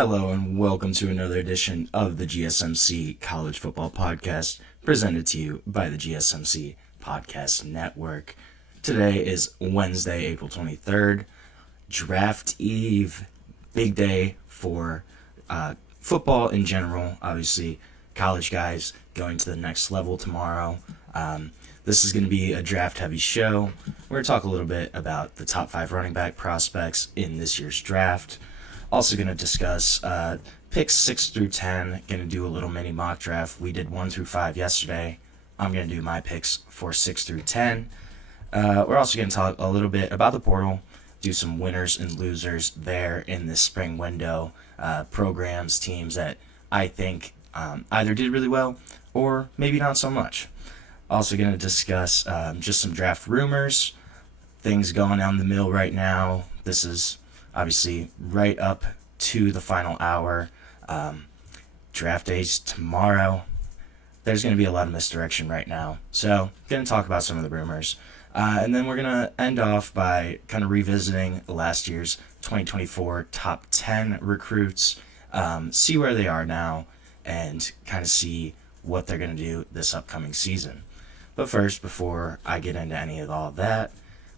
Hello and welcome to another edition of the GSMC College Football Podcast, presented to you by the GSMC Podcast Network. Today is Wednesday, April 23rd, Draft Eve, big day for football in general. Obviously, college guys going to the next level tomorrow. This is going to be a draft-heavy show. We're going to talk a little bit about the top 5 running back prospects in this year's draft. Also going to discuss picks 6 through 10. Going to do a little mini mock draft. We did 1 through 5 yesterday. I'm going to do my picks for 6 through 10. We're also going to talk a little bit about the portal, do some winners and losers there in this spring window, programs, teams that I think either did really well or maybe not so much. Also going to discuss just some draft rumors, things going on the mill right now. This is obviously right up to the final hour. Draft days tomorrow. There's going to be a lot of misdirection right now. So, going to talk about some of the rumors. And then we're going to end off by kind of revisiting last year's 2024 top 10 recruits, see where they are now, and kind of see what they're going to do this upcoming season. But first, before I get into any of all that,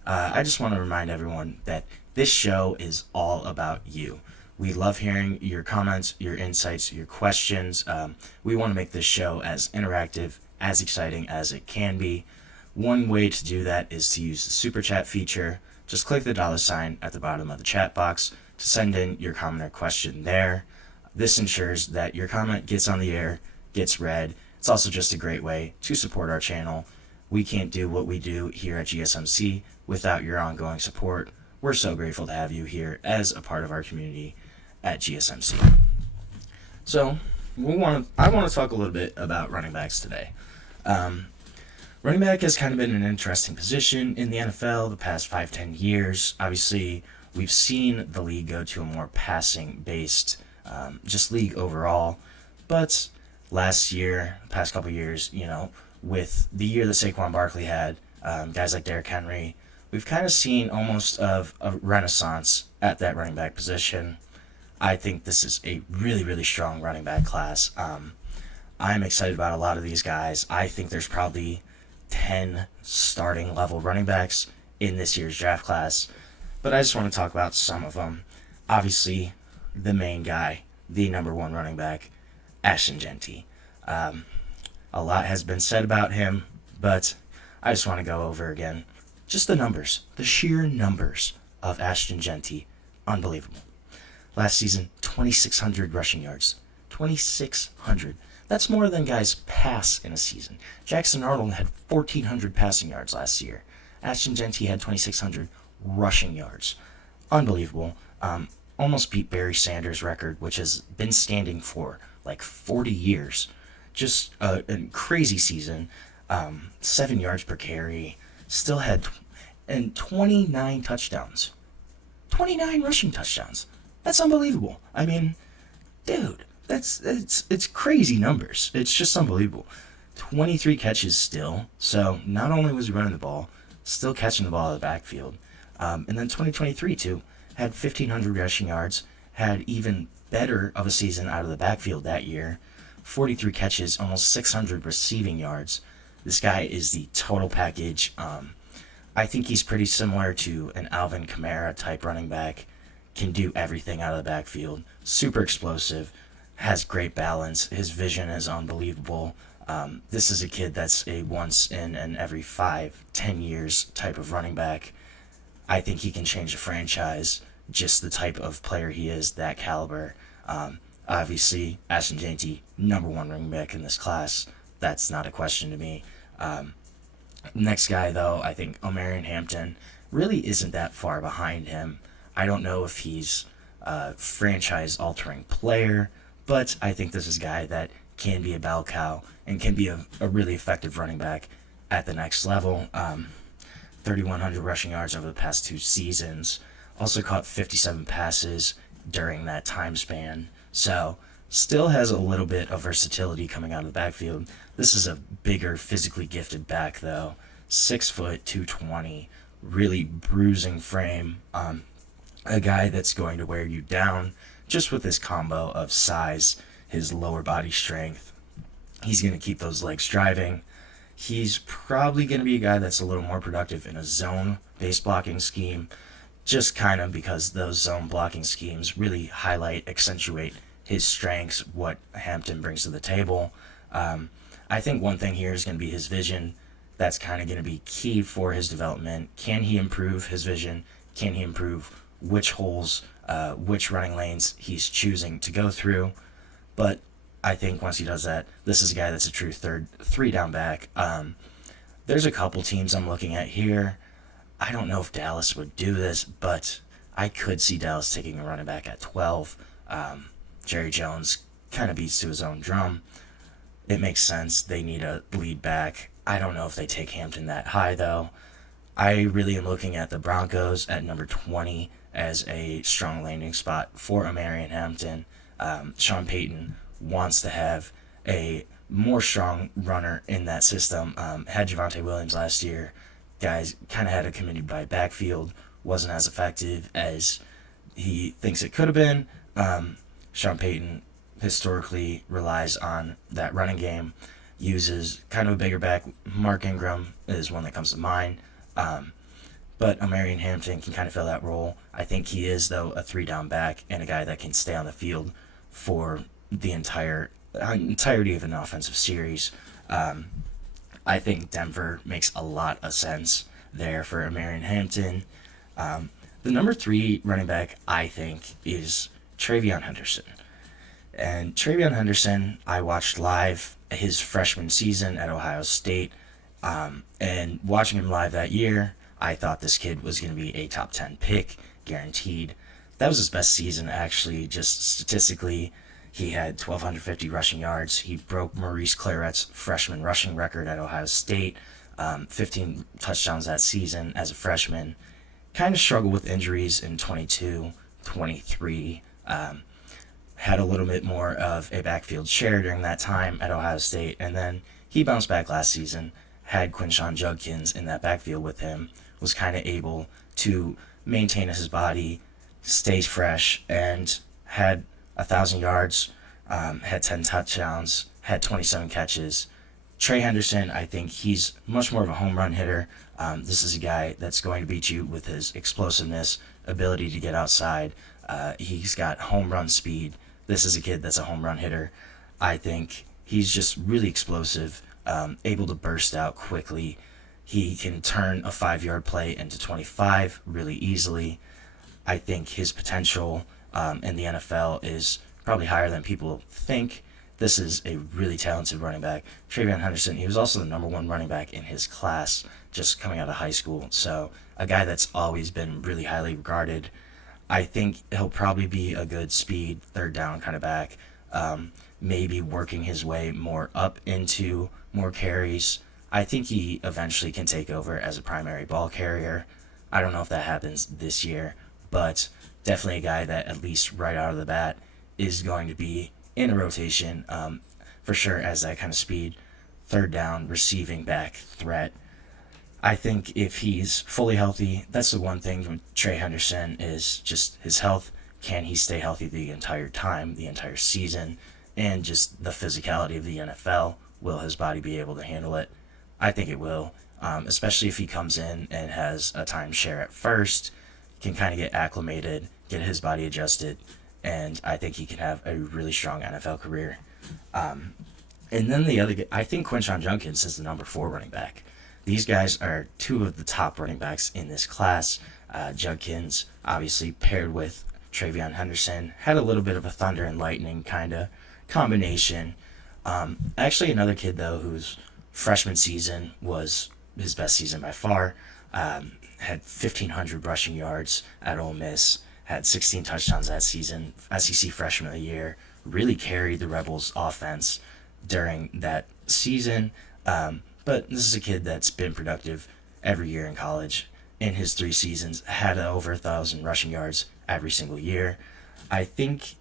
I just want to remind everyone that this show is all about you. We love hearing your comments, your insights, your questions. We want to make this show as interactive, as exciting as it can be. One way to do that is to use the Super Chat feature. Just click the $ at the bottom of the chat box to send in your comment or question there. This ensures that your comment gets on the air, gets read. It's also just a great way to support our channel. We can't do what we do here at GSMC without your ongoing support. We're so grateful to have you here as a part of our community at GSMC. So, I want to talk a little bit about running backs today. Running back has kind of been an interesting position in the NFL the past 5-10 years. Obviously, we've seen the league go to a more passing-based just league overall. But last year, past couple years, with the year that Saquon Barkley had, guys like Derrick Henry, we've kind of seen almost of a renaissance at that running back position. I think this is a really, really strong running back class. I'm excited about a lot of these guys. I think there's probably 10 starting level running backs in this year's draft class. But I just want to talk about some of them. Obviously, the main guy, the number 1 running back, Ashton Jeanty. A lot has been said about him, but I just want to go over again. Just the numbers, the sheer numbers of Ashton Jeanty, unbelievable. Last season, 2,600 rushing yards. 2,600. That's more than guys pass in a season. Jackson Arnold had 1,400 passing yards last year. Ashton Jeanty had 2,600 rushing yards. Unbelievable. Almost beat Barry Sanders' record, which has been standing for like 40 years. Just a crazy season. 7 yards per carry. Still had 29 touchdowns. 29 rushing touchdowns. That's unbelievable. I mean, dude, it's crazy numbers. It's just unbelievable. 23 catches still. So not only was he running the ball, still catching the ball out of the backfield. And then 2023 too, had 1,500 rushing yards. Had even better of a season out of the backfield that year. 43 catches, almost 600 receiving yards. This guy is the total package. I think he's pretty similar to an Alvin Kamara type running back. Can do everything out of the backfield. Super explosive. Has great balance. His vision is unbelievable. This is a kid that's a once in and every 5-10 years type of running back. I think he can change a franchise. Just the type of player he is, that caliber. Obviously, Ashton Jeanty, number 1 running back in this class. That's not a question to me. Next guy, though, I think Omarion Hampton really isn't that far behind him. I don't know if he's a franchise-altering player, but I think this is a guy that can be a bell cow and can be a really effective running back at the next level. 3,100 rushing yards over the past 2 seasons. Also caught 57 passes during that time span. So, still has a little bit of versatility coming out of the backfield. This is a bigger, physically gifted back, though. 6 foot, 220, really bruising frame. A guy that's going to wear you down, just with this combo of size, his lower body strength, he's going to keep those legs driving. He's probably going to be a guy that's a little more productive in a zone-based blocking scheme, just kind of because those zone blocking schemes really highlight, accentuate his strengths, what Hampton brings to the table. I think one thing here is going to be his vision. That's kind of going to be key for his development. Can he improve his vision? Can he improve which holes, which running lanes he's choosing to go through? But I think once he does that, this is a guy that's a true three down back. There's a couple teams I'm looking at here. I don't know if Dallas would do this, but I could see Dallas taking a running back at 12. Jerry Jones kind of beats to his own drum. It makes sense. They need a lead back. I don't know if they take Hampton that high, though. I really am looking at the Broncos at number 20 as a strong landing spot for Omarion Hampton. Sean Payton wants to have a more strong runner in that system. Had Javonte Williams last year. Guys kind of had a committee by backfield. Wasn't as effective as he thinks it could have been. Sean Payton historically relies on that running game. Uses kind of a bigger back. Mark Ingram is one that comes to mind. But Omarion Hampton can kind of fill that role. I think he is, though, a three-down back and a guy that can stay on the field for the entirety of an offensive series. I think Denver makes a lot of sense there for Omarion Hampton. The number 3 running back, I think, is TreVeyon Henderson. And TreVeyon Henderson, I watched live his freshman season at Ohio State. And watching him live that year, I thought this kid was going to be a top 10 pick, guaranteed. That was his best season, actually, just statistically. He had 1,250 rushing yards. He broke Maurice Claret's freshman rushing record at Ohio State. 15 touchdowns that season as a freshman. Kind of struggled with injuries in 22, 23. Had a little bit more of a backfield share during that time at Ohio State. And then he bounced back last season. Had Quinshon Judkins in that backfield with him. Was kind of able to maintain his body, stay fresh, and had 1,000 yards, had 10 touchdowns, had 27 catches. Trey Henderson, I think he's much more of a home run hitter. This is a guy that's going to beat you with his explosiveness, ability to get outside. He's got home run speed. This is a kid that's a home run hitter. I think he's just really explosive, able to burst out quickly. He can turn a 5-yard play into 25 really easily. I think his potential in the NFL is probably higher than people think. This is a really talented running back. TreVeyon Henderson, he was also the number 1 running back in his class just coming out of high school. So a guy that's always been really highly regarded. I think he'll probably be a good speed, third down kind of back. Maybe working his way more up into more carries. I think he eventually can take over as a primary ball carrier. I don't know if that happens this year, but definitely a guy that at least right out of the bat is going to be in a rotation for sure as that kind of speed, third down, receiving back threat. I think if he's fully healthy, that's the one thing with Trey Henderson is just his health. Can he stay healthy the entire time, the entire season, and just the physicality of the NFL? Will his body be able to handle it? I think it will, especially if he comes in and has a timeshare at first, can kind of get acclimated, get his body adjusted, and I think he can have a really strong NFL career. And then the other, I think Quinshon Judkins is the number 4 running back. These guys are 2 of the top running backs in this class. Judkins, obviously paired with TreVeyon Henderson, had a little bit of a thunder and lightning kind of combination. Actually, another kid, though, whose freshman season was his best season by far, had 1,500 rushing yards at Ole Miss, had 16 touchdowns that season, SEC Freshman of the Year, really carried the Rebels' offense during that season. But this is a kid that's been productive every year in college. In his 3 seasons, had over 1,000 rushing yards every single year. I think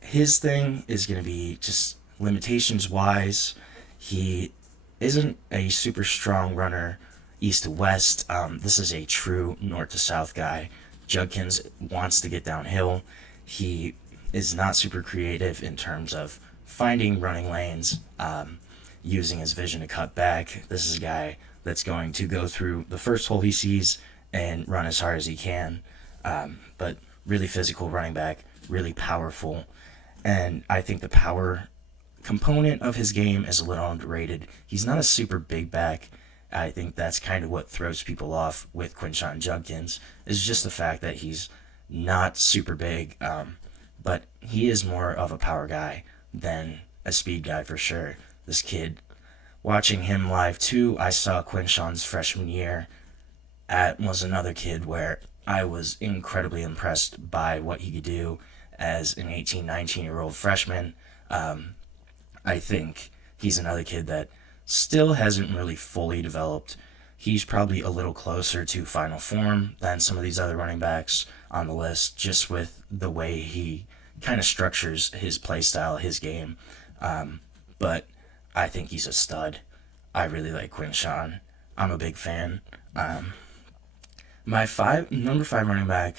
his thing is going to be just limitations-wise. He isn't a super strong runner east to west. This is a true north to south guy. Judkins wants to get downhill. He is not super creative in terms of finding running lanes, using his vision to cut back. This is a guy that's going to go through the first hole he sees and run as hard as he can. But really physical running back, really powerful. And I think the power component of his game is a little underrated. He's not a super big back. I think that's kind of what throws people off with Quinshon Judkins, is just the fact that he's not super big, but he is more of a power guy than a speed guy for sure. This kid, watching him live too, I saw Quinshon's freshman year. Was another kid where I was incredibly impressed by what he could do as an 18, 19-year-old freshman. I think he's another kid that still hasn't really fully developed. He's probably a little closer to final form than some of these other running backs on the list, just with the way he kind of structures his play style, his game. But I think he's a stud. I really like Quinshon. I'm a big fan. My number 5 running back,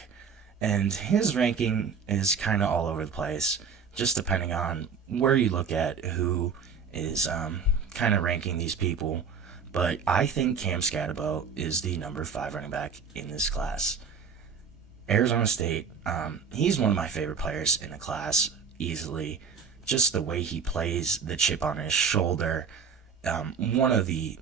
and his ranking is kind of all over the place, just depending on where you look at who is kind of ranking these people. But I think Cam Skattebo is the number 5 running back in this class. Arizona State, he's one of my favorite players in the class, easily. Just the way he plays, the chip on his shoulder, one of the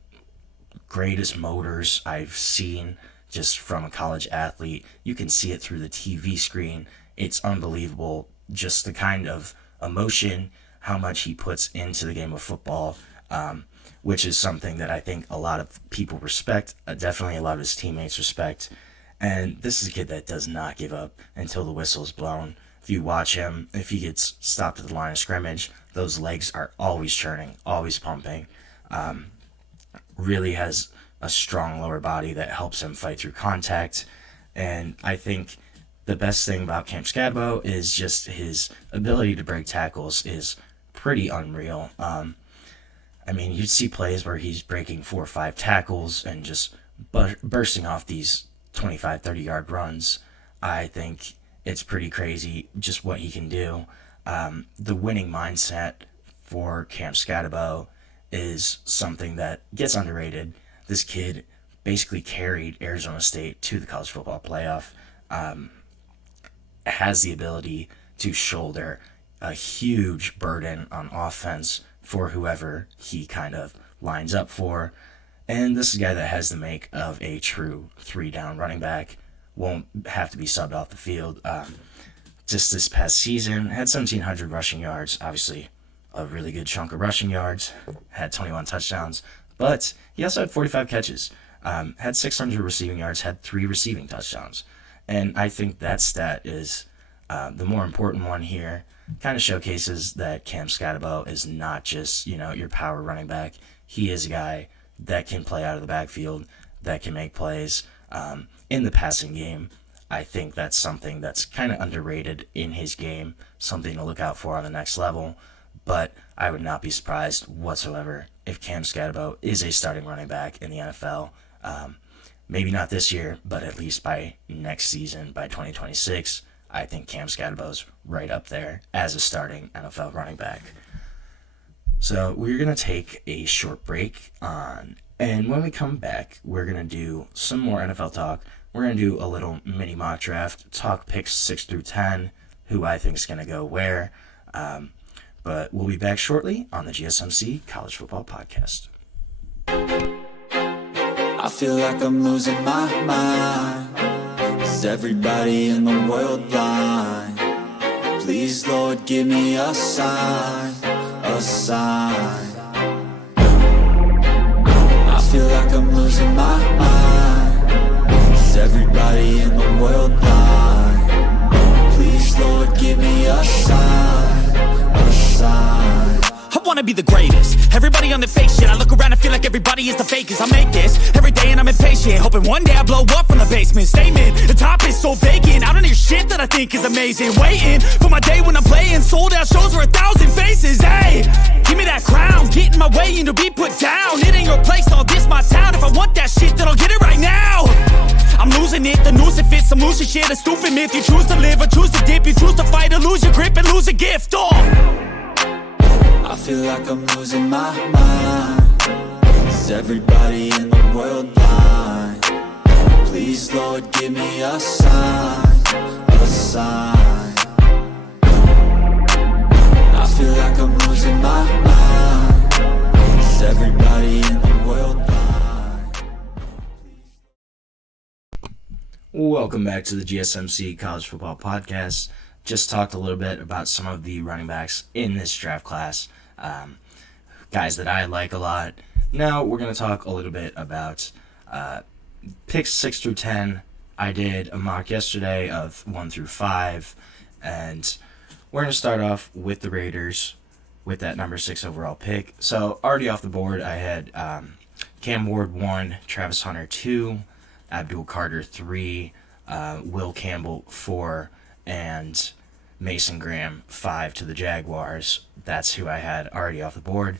greatest motors I've seen just from a college athlete. You can see it through the TV screen. It's unbelievable, just the kind of emotion, how much he puts into the game of football, which is something that I think a lot of people respect, definitely a lot of his teammates respect. And this is a kid that does not give up until the whistle is blown. If you watch him, if he gets stopped at the line of scrimmage, those legs are always churning, always pumping. Really has a strong lower body that helps him fight through contact. And I think the best thing about Cam Skattebo is just his ability to break tackles is pretty unreal. I mean, you'd see plays where he's breaking 4 or 5 tackles and just bursting off these 25, 30-yard runs. I think it's pretty crazy just what he can do. The winning mindset for Cam Skattebo is something that gets underrated. This kid basically carried Arizona State to the college football playoff, has the ability to shoulder a huge burden on offense for whoever he kind of lines up for. And this is a guy that has the make of a true 3-down running back. Won't have to be subbed off the field. Just this past season, had 1,700 rushing yards. Obviously, a really good chunk of rushing yards. Had 21 touchdowns. But he also had 45 catches. Had 600 receiving yards. Had 3 receiving touchdowns. And I think that stat is the more important one here. Kind of showcases that Cam Skattebo is not just, your power running back. He is a guy that can play out of the backfield, that can make plays. In the passing game, I think that's something that's kind of underrated in his game, something to look out for on the next level. But I would not be surprised whatsoever if Cam Skattebo is a starting running back in the NFL. Maybe not this year, but at least by next season, by 2026, I think Cam Skattebo's right up there as a starting NFL running back. So we're going to take a short break and when we come back, we're going to do some more NFL talk. We're going to do a little mini mock draft, talk picks 6 through 10, who I think is going to go where. But we'll be back shortly on the GSMC College Football Podcast. I feel like I'm losing my mind. Is everybody in the world blind? Please, Lord, give me a sign, a sign. I feel like I'm losing my mind. Is everybody in the world blind? Please, Lord, give me a sign, a sign. I wanna be the greatest. Everybody on the fake shit. I look around and feel like everybody is the fakest. I make this every day and I'm impatient, hoping one day I blow up from the basement. Statement, the top is so vacant. I don't hear shit that I think is amazing. Waiting for my day when I'm playing sold out shows for 1,000 faces. Hey, give me that crown, get in my way and to be put down. It ain't your place, all this my town. If I want that shit, then I'll get it right now. I'm losing it, the noose it fits, I'm losing to shit, a stupid myth. You choose to live or choose to dip. You choose to fight or lose your grip and lose a gift. Oh. I feel like I'm losing my mind. Is everybody in the world blind? Please, Lord, give me a sign, a sign. I feel like I'm losing my mind. Is everybody in the world blind? Welcome back to the GSMC College Football Podcast. Just talked a little bit about some of the running backs in this draft class, guys that I like a lot. Now we're going to talk a little bit about picks 6 through 10. I did a mock yesterday of 1 through 5, and we're going to start off with the Raiders with that number 6 overall pick. So already off the board, I had Cam Ward 1, Travis Hunter 2, Abdul Carter 3, Will Campbell 4, and Mason Graham 5 to the Jaguars. That's who I had already off the board.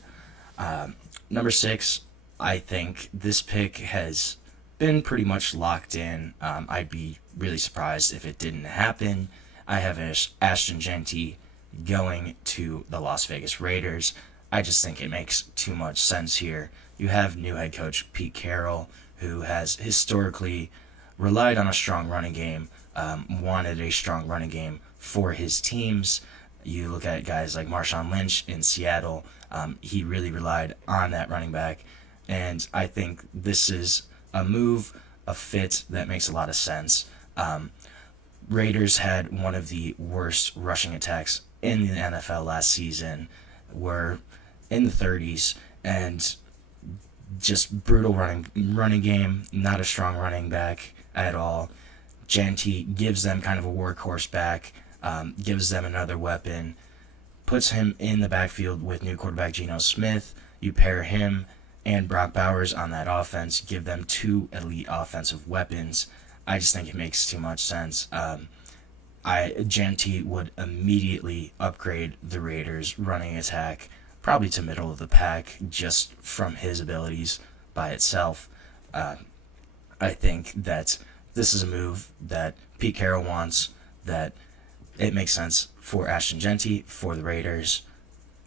Number 6, I think this pick has been pretty much locked in. I'd be really surprised if it didn't happen. I have Ashton Jeanty going to the Las Vegas Raiders. I just think it makes too much sense here. You have new head coach Pete Carroll, who has historically relied on a strong running game, wanted a strong running game for his teams. You look at guys like Marshawn Lynch in Seattle, he really relied on that running back, and I think this is a move, a fit that makes a lot of sense. Raiders had one of the worst rushing attacks in the NFL last season, were in the 30s, and just brutal running game, not a strong running back at all. Jeanty gives them kind of a workhorse back, gives them another weapon, puts him in the backfield with new quarterback Geno Smith. You pair him and Brock Bowers on that offense, give them 2 elite offensive weapons. I just think it makes too much sense. Jeanty would immediately upgrade the Raiders' running attack, probably to middle of the pack, just from his abilities by itself. I think that this is a move that Pete Carroll wants, that it makes sense for Ashton Jeanty, for the Raiders.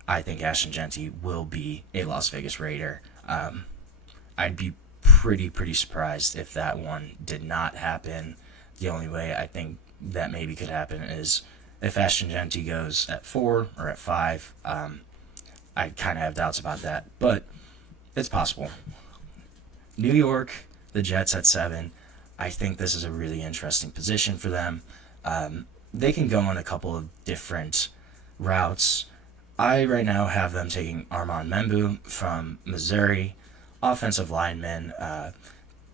I think Ashton Jeanty will be a Las Vegas Raider. I'd be pretty surprised if that one did not happen. The only way I think that maybe could happen is if Ashton Jeanty goes at 4 or at 5. I kind of have doubts about that, but it's possible. New York, the Jets at 7. I think this is a really interesting position for them. They can go on a couple of different routes. I right now have them taking Armand Membou from Missouri, offensive lineman,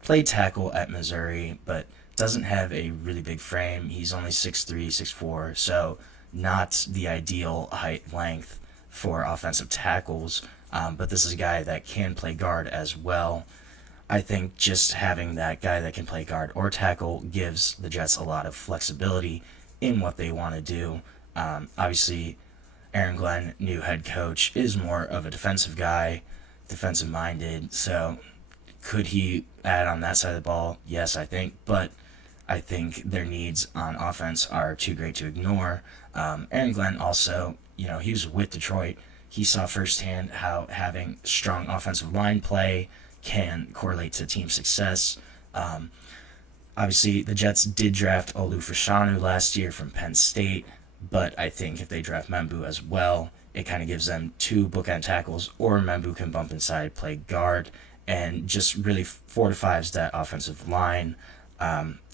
played tackle at Missouri, but doesn't have a really big frame. He's only 6'3", 6'4", so not the ideal height length for offensive tackles, but this is a guy that can play guard as well. I think just having that guy that can play guard or tackle gives the Jets a lot of flexibility in what they want to do. Obviously, Aaron Glenn, new head coach, is more of a defensive guy, defensive-minded, so could he add on that side of the ball? Yes, I think, but I think their needs on offense are too great to ignore. Aaron Glenn also, he was with Detroit. He saw firsthand how having strong offensive line play can correlate to team success. Obviously, the Jets did draft Olu Fashanu last year from Penn State, but I think if they draft Membou as well, it kind of gives them 2 bookend tackles, or Membou can bump inside, play guard, and just really fortifies that offensive line.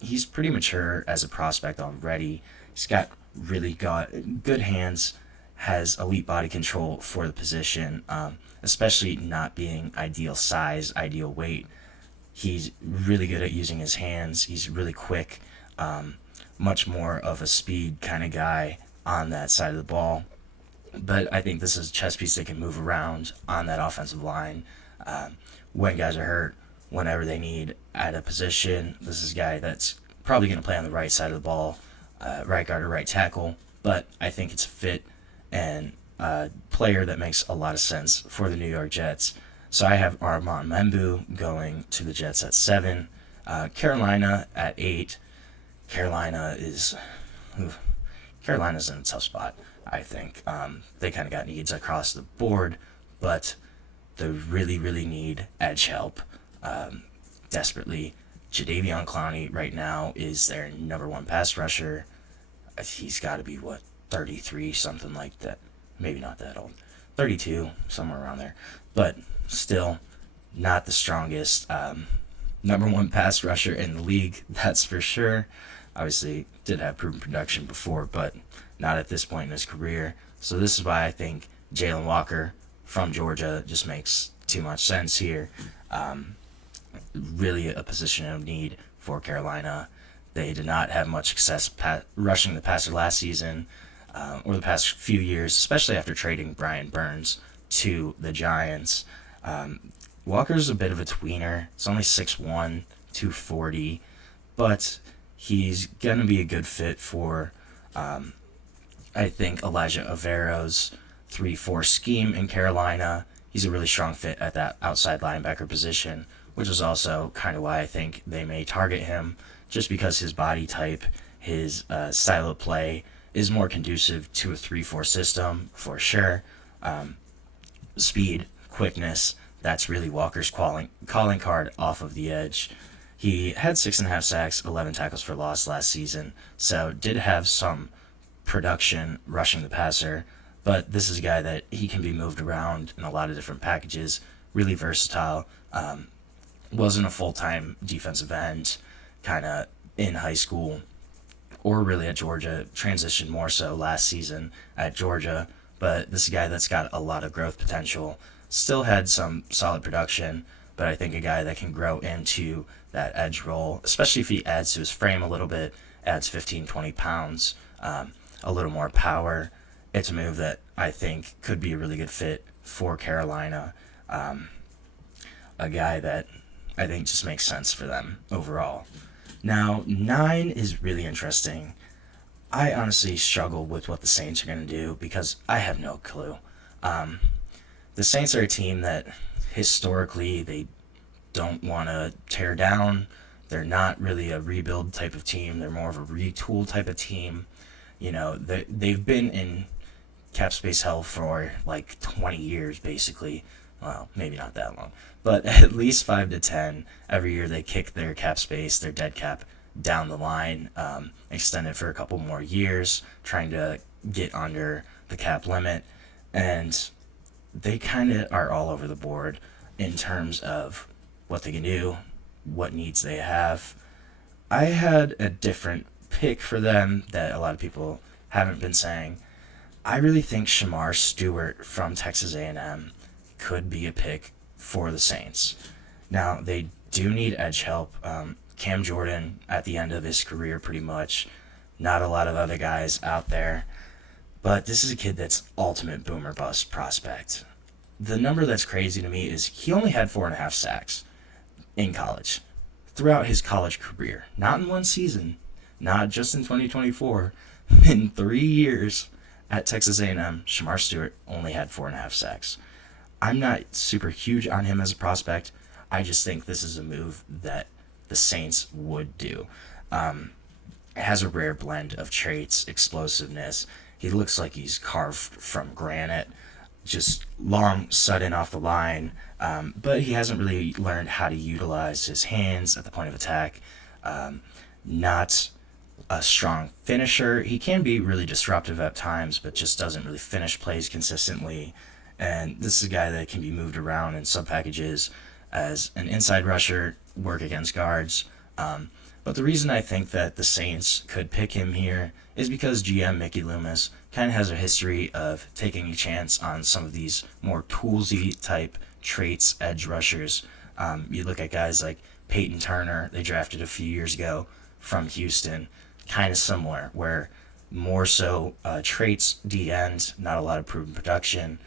He's pretty mature as a prospect already. He's got really good hands, has elite body control for the position, especially not being ideal size, ideal weight. He's really good at using his hands. He's really quick, much more of a speed kind of guy on that side of the ball. But I think this is a chess piece that can move around on that offensive line when guys are hurt, whenever they need at a position. This is a guy that's probably going to play on the right side of the ball, right guard or right tackle. But I think it's a fit and a player that makes a lot of sense for the New York Jets. So I have Armand Membou going to the Jets at 7, Carolina at 8. Carolina's in a tough spot, I think. They kind of got needs across the board, but they really, really need edge help desperately. Jadeveon Clowney right now is their number one pass rusher. He's got to be, 33, something like that. Maybe not that old. 32, somewhere around there. But still not the strongest number one pass rusher in the league, that's for sure. Obviously, did have proven production before, but not at this point in his career. So this is why I think Jalon Walker from Georgia just makes too much sense here. Really a position of need for Carolina. They did not have much success rushing the passer last season or the past few years, especially after trading Brian Burns to the Giants. Walker's a bit of a tweener. It's only 6'1", 240, but he's going to be a good fit for, I think, Elijah Avero's 3-4 scheme in Carolina. He's a really strong fit at that outside linebacker position, which is also kind of why I think they may target him, just because his body type, his style of play is more conducive to a 3-4 system, for sure. Speed, quickness, that's really Walker's calling card off of the edge. He had 6.5 sacks, 11 tackles for loss last season, so did have some production rushing the passer, but this is a guy that he can be moved around in a lot of different packages, really versatile. Wasn't a full-time defensive end kind of in high school or really at Georgia, transitioned more so last season at Georgia, but this is a guy that's got a lot of growth potential, still had some solid production, but I think a guy that can grow into that edge role, especially if he adds to his frame a little bit, adds 15, 20 pounds, a little more power. It's a move that I think could be a really good fit for Carolina. A guy that I think just makes sense for them overall. Now, 9 is really interesting. I honestly struggle with what the Saints are going to do because I have no clue. The Saints are a team that historically they don't want to tear down. They're not really a rebuild type of team. They're more of a retool type of team. You know, they've been in cap space hell for like 20 years, basically. Well, maybe not that long, but at least 5 to 10 every year. They kick their cap space, their dead cap, down the line, extend it for a couple more years, trying to get under the cap limit, and they kind of are all over the board in terms of what they can do, what needs they have. I had a different pick for them that a lot of people haven't been saying. I really think Shemar Stewart from Texas A&M could be a pick for the Saints. Now, they do need edge help. Cam Jordan at the end of his career, pretty much. Not a lot of other guys out there. But this is a kid that's ultimate boomer bust prospect. The number that's crazy to me is he only had 4.5 sacks in college. Throughout his college career. Not in one season. Not just in 2024. In 3 years at Texas A&M, Shemar Stewart only had 4.5 sacks. I'm not super huge on him as a prospect. I just think this is a move that the Saints would do. It has a rare blend of traits, explosiveness. He looks like he's carved from granite, just long, sudden off the line. But he hasn't really learned how to utilize his hands at the point of attack. Not a strong finisher. He can be really disruptive at times, but just doesn't really finish plays consistently. And this is a guy that can be moved around in sub-packages as an inside rusher, work against guards. But the reason I think that the Saints could pick him here is because GM Mickey Loomis kind of has a history of taking a chance on some of these more toolsy type traits, edge rushers. You look at guys like Peyton Turner, they drafted a few years ago from Houston, kind of similar, where more so traits, D-end, not a lot of proven production.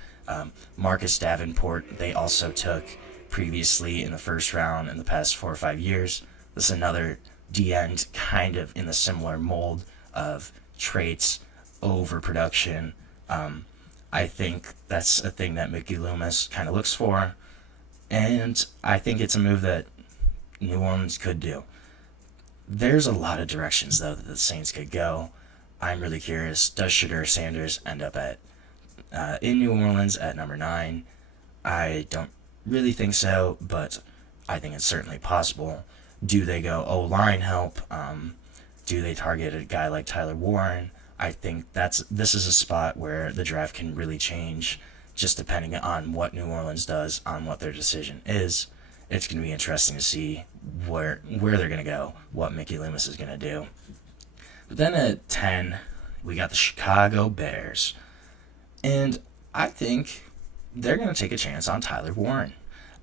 Marcus Davenport, they also took previously in the first round in the past 4 or 5 years. This is another D-end kind of in the similar mold of traits, overproduction. I think that's a thing that Mickey Loomis kind of looks for, and I think it's a move that New Orleans could do. There's a lot of directions, though, that the Saints could go. I'm really curious. Does Shadur Sanders end up in New Orleans at number 9? I don't really think so, but I think it's certainly possible. Do they go O-line help? Do they target a guy like Tyler Warren? I think this is a spot where the draft can really change, just depending on what New Orleans does, on what their decision is. It's going to be interesting to see where they're going to go, what Mickey Loomis is going to do. But then at 10, we got the Chicago Bears. And I think they're going to take a chance on Tyler Warren.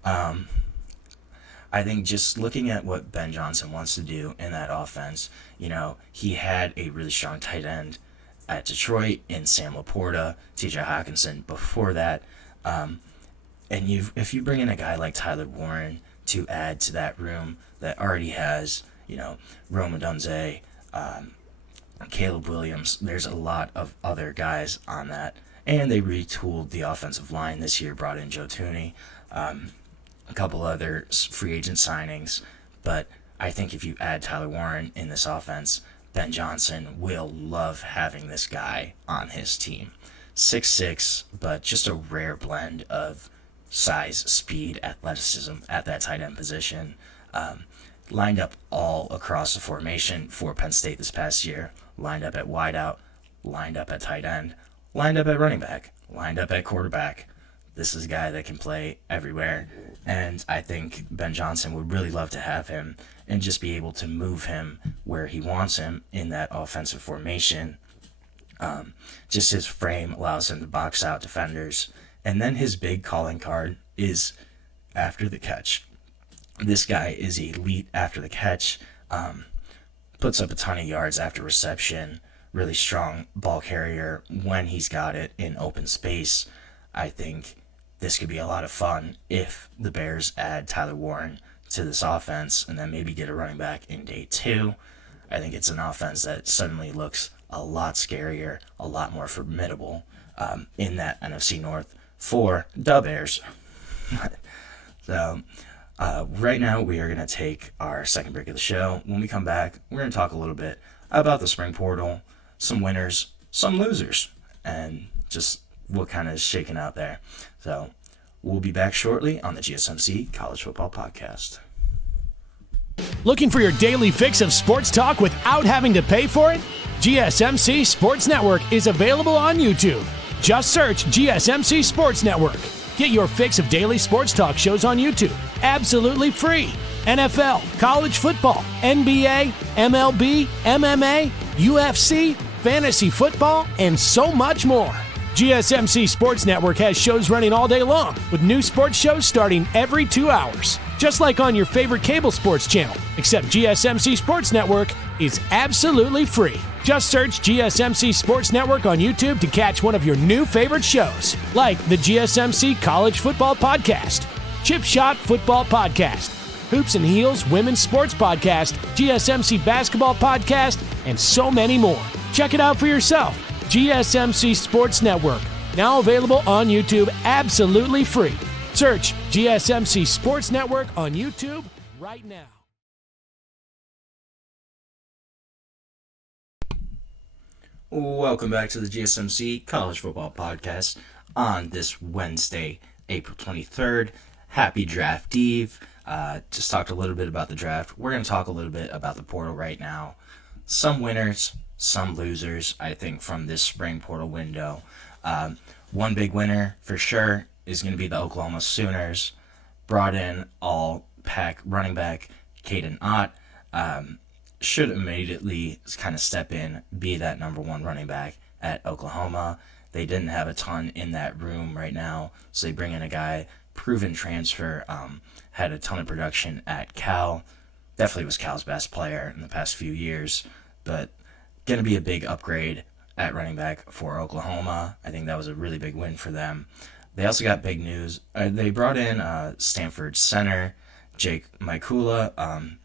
I think just looking at what Ben Johnson wants to do in that offense, he had a really strong tight end at Detroit in Sam Laporta, TJ Hawkinson before that. And if you bring in a guy like Tyler Warren to add to that room that already has, Rome Odunze, Caleb Williams, there's a lot of other guys on that. And they retooled the offensive line this year, brought in Joe Thuney, a couple other free agent signings. But I think if you add Tyler Warren in this offense, Ben Johnson will love having this guy on his team. 6'6", but just a rare blend of size, speed, athleticism at that tight end position. Lined up all across the formation for Penn State this past year. Lined up at wideout, lined up at tight end, lined up at running back, lined up at quarterback. This is a guy that can play everywhere, and I think Ben Johnson would really love to have him and just be able to move him where he wants him in that offensive formation. Just his frame allows him to box out defenders, and then his big calling card is after the catch. This guy is elite after the catch, puts up a ton of yards after reception, really strong ball carrier when he's got it in open space. I think this could be a lot of fun if the Bears add Tyler Warren to this offense and then maybe get a running back in day 2. I think it's an offense that suddenly looks a lot scarier, a lot more formidable in that NFC North for the Bears. So right now we are going to take our second break of the show. When we come back, we're going to talk a little bit about the spring portal, some winners, some losers, and just what kind of is shaking out there. So we'll be back shortly on the GSMC College Football Podcast. Looking for your daily fix of sports talk without having to pay for it? GSMC Sports Network is available on YouTube. Just search GSMC Sports Network. Get your fix of daily sports talk shows on YouTube, absolutely free. NFL, college football, NBA, MLB, MMA, UFC, fantasy football, and so much more. GSMC Sports Network has shows running all day long, with new sports shows starting every 2 hours. Just like on your favorite cable sports channel, except GSMC Sports Network is absolutely free. Just search GSMC Sports Network on YouTube to catch one of your new favorite shows, like the GSMC College Football Podcast, Chip Shot Football Podcast, Hoops and Heels Women's Sports Podcast, GSMC Basketball Podcast, and so many more. Check it out for yourself. GSMC Sports Network, now available on YouTube absolutely free. Search GSMC Sports Network on YouTube right now. Welcome back to the GSMC College Football Podcast on this Wednesday, April 23rd. Happy Draft Eve. Just talked a little bit about the draft. We're going to talk a little bit about the portal right now. Some winners, some losers, I think, from this spring portal window. One big winner, for sure, is going to be the Oklahoma Sooners. Brought in all-pack running back Caden Ott. Should immediately kind of step in, be that number 1 running back at Oklahoma. They didn't have a ton in that room right now, so they bring in a guy, proven transfer, had a ton of production at Cal. Definitely was Cal's best player in the past few years, but going to be a big upgrade at running back for Oklahoma. I think that was a really big win for them. They also got big news. They brought in Stanford center, Jake Mikula.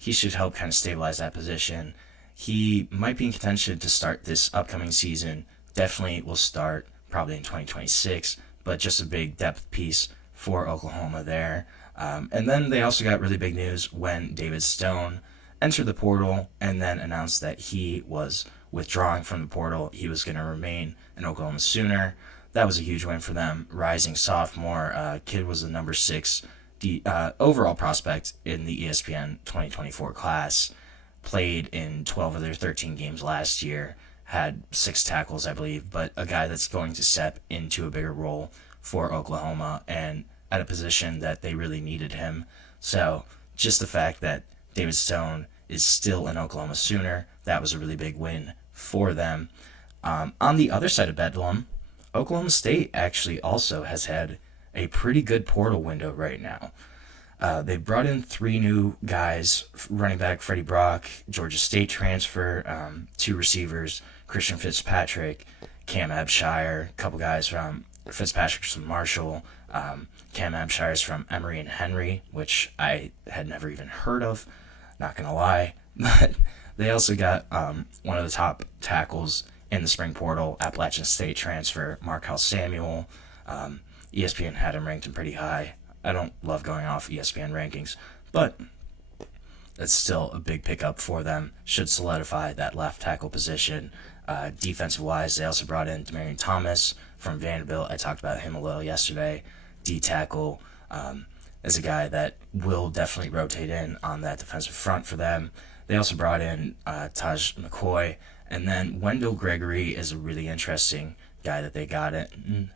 He should help kind of stabilize that position. He might be in contention to start this upcoming season. Definitely will start probably in 2026, but just a big depth piece for Oklahoma there. And then they also got really big news when David Stone entered the portal and then announced that he was withdrawing from the portal. He was going to remain an Oklahoma Sooner. That was a huge win for them. Rising sophomore, kid was the number 6 overall prospect in the ESPN 2024 class. Played in 12 of their 13 games last year. Had 6 tackles, I believe, but a guy that's going to step into a bigger role for Oklahoma and at a position that they really needed him. So just the fact that David Stone is still an Oklahoma Sooner, that was a really big win for them. On the other side of Bedlam, Oklahoma State actually also has had a pretty good portal window right now. They brought in 3 new guys, running back Freddie Brock, Georgia State transfer, 2 receivers, Christian Fitzpatrick, Cam Abshire, a couple guys from Fitzpatrick's from Marshall, Cam Abshire's from Emory and Henry, which I had never even heard of, not going to lie. But they also got one of the top tackles in the spring portal, Appalachian State transfer, Markel Samuel. ESPN had him ranked him pretty high. I don't love going off ESPN rankings, but that's still a big pickup for them. Should solidify that left tackle position. Defensive-wise, they also brought in Demarion Thomas from Vanderbilt. I talked about him a little yesterday. D-tackle is a guy that will definitely rotate in on that defensive front for them. They also brought in Taj McCoy. And then Wendell Gregory is a really interesting guy that they got in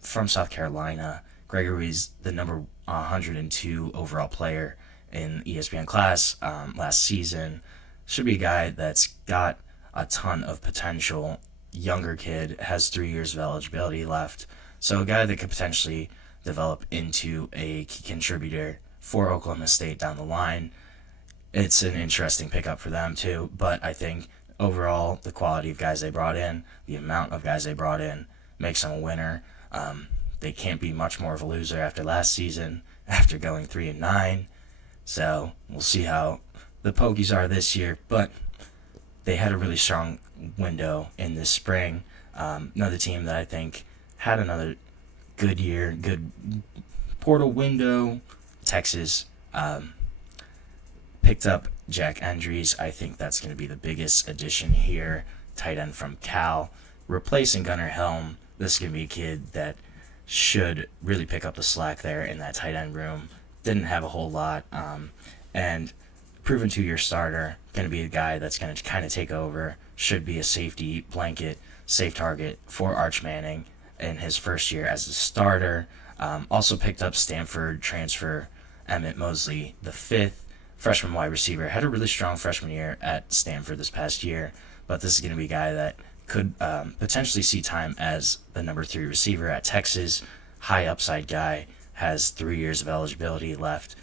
from South Carolina. Gregory's the number 102 overall player in ESPN class last season. Should be a guy that's got a ton of potential. Younger kid, has 3 years of eligibility left. So a guy that could potentially develop into a key contributor for Oklahoma State down the line. It's an interesting pickup for them too, but I think overall the quality of guys they brought in, the amount of guys they brought in, makes them a winner. They can't be much more of a loser after last season, after going 3-9. So we'll see how the Pokies are this year, but they had a really strong window in this spring. Another team that I think had another good year, good portal window, Texas. Picked up Jack Endries. I think that's going to be the biggest addition here. Tight end from Cal. Replacing Gunnar Helm. This is going to be a kid that should really pick up the slack there in that tight end room. Didn't have a whole lot. And proven 2-year starter. Going to be a guy that's going to kind of take over. Should be a safety blanket, safe target for Arch Manning in his first year as a starter. Also picked up Stanford transfer Emmett Mosley, the 5th. Freshman wide receiver. Had a really strong freshman year at Stanford this past year, but this is going to be a guy that could potentially see time as the number 3 receiver at Texas. High upside guy, has 3 years of eligibility left.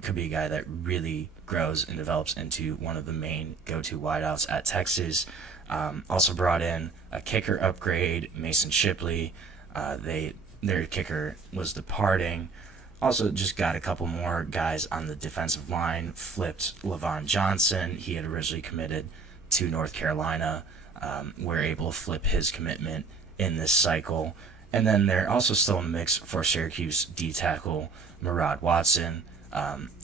Could be a guy that really grows and develops into one of the main go-to wideouts at Texas. Also brought in a kicker upgrade, Mason Shipley. Their kicker was departing. Also just got a couple more guys on the defensive line. Flipped Levon Johnson. He had originally committed to North Carolina. We're able to flip his commitment in this cycle. And then they're also still in the mix for Syracuse D-tackle Murad Watson,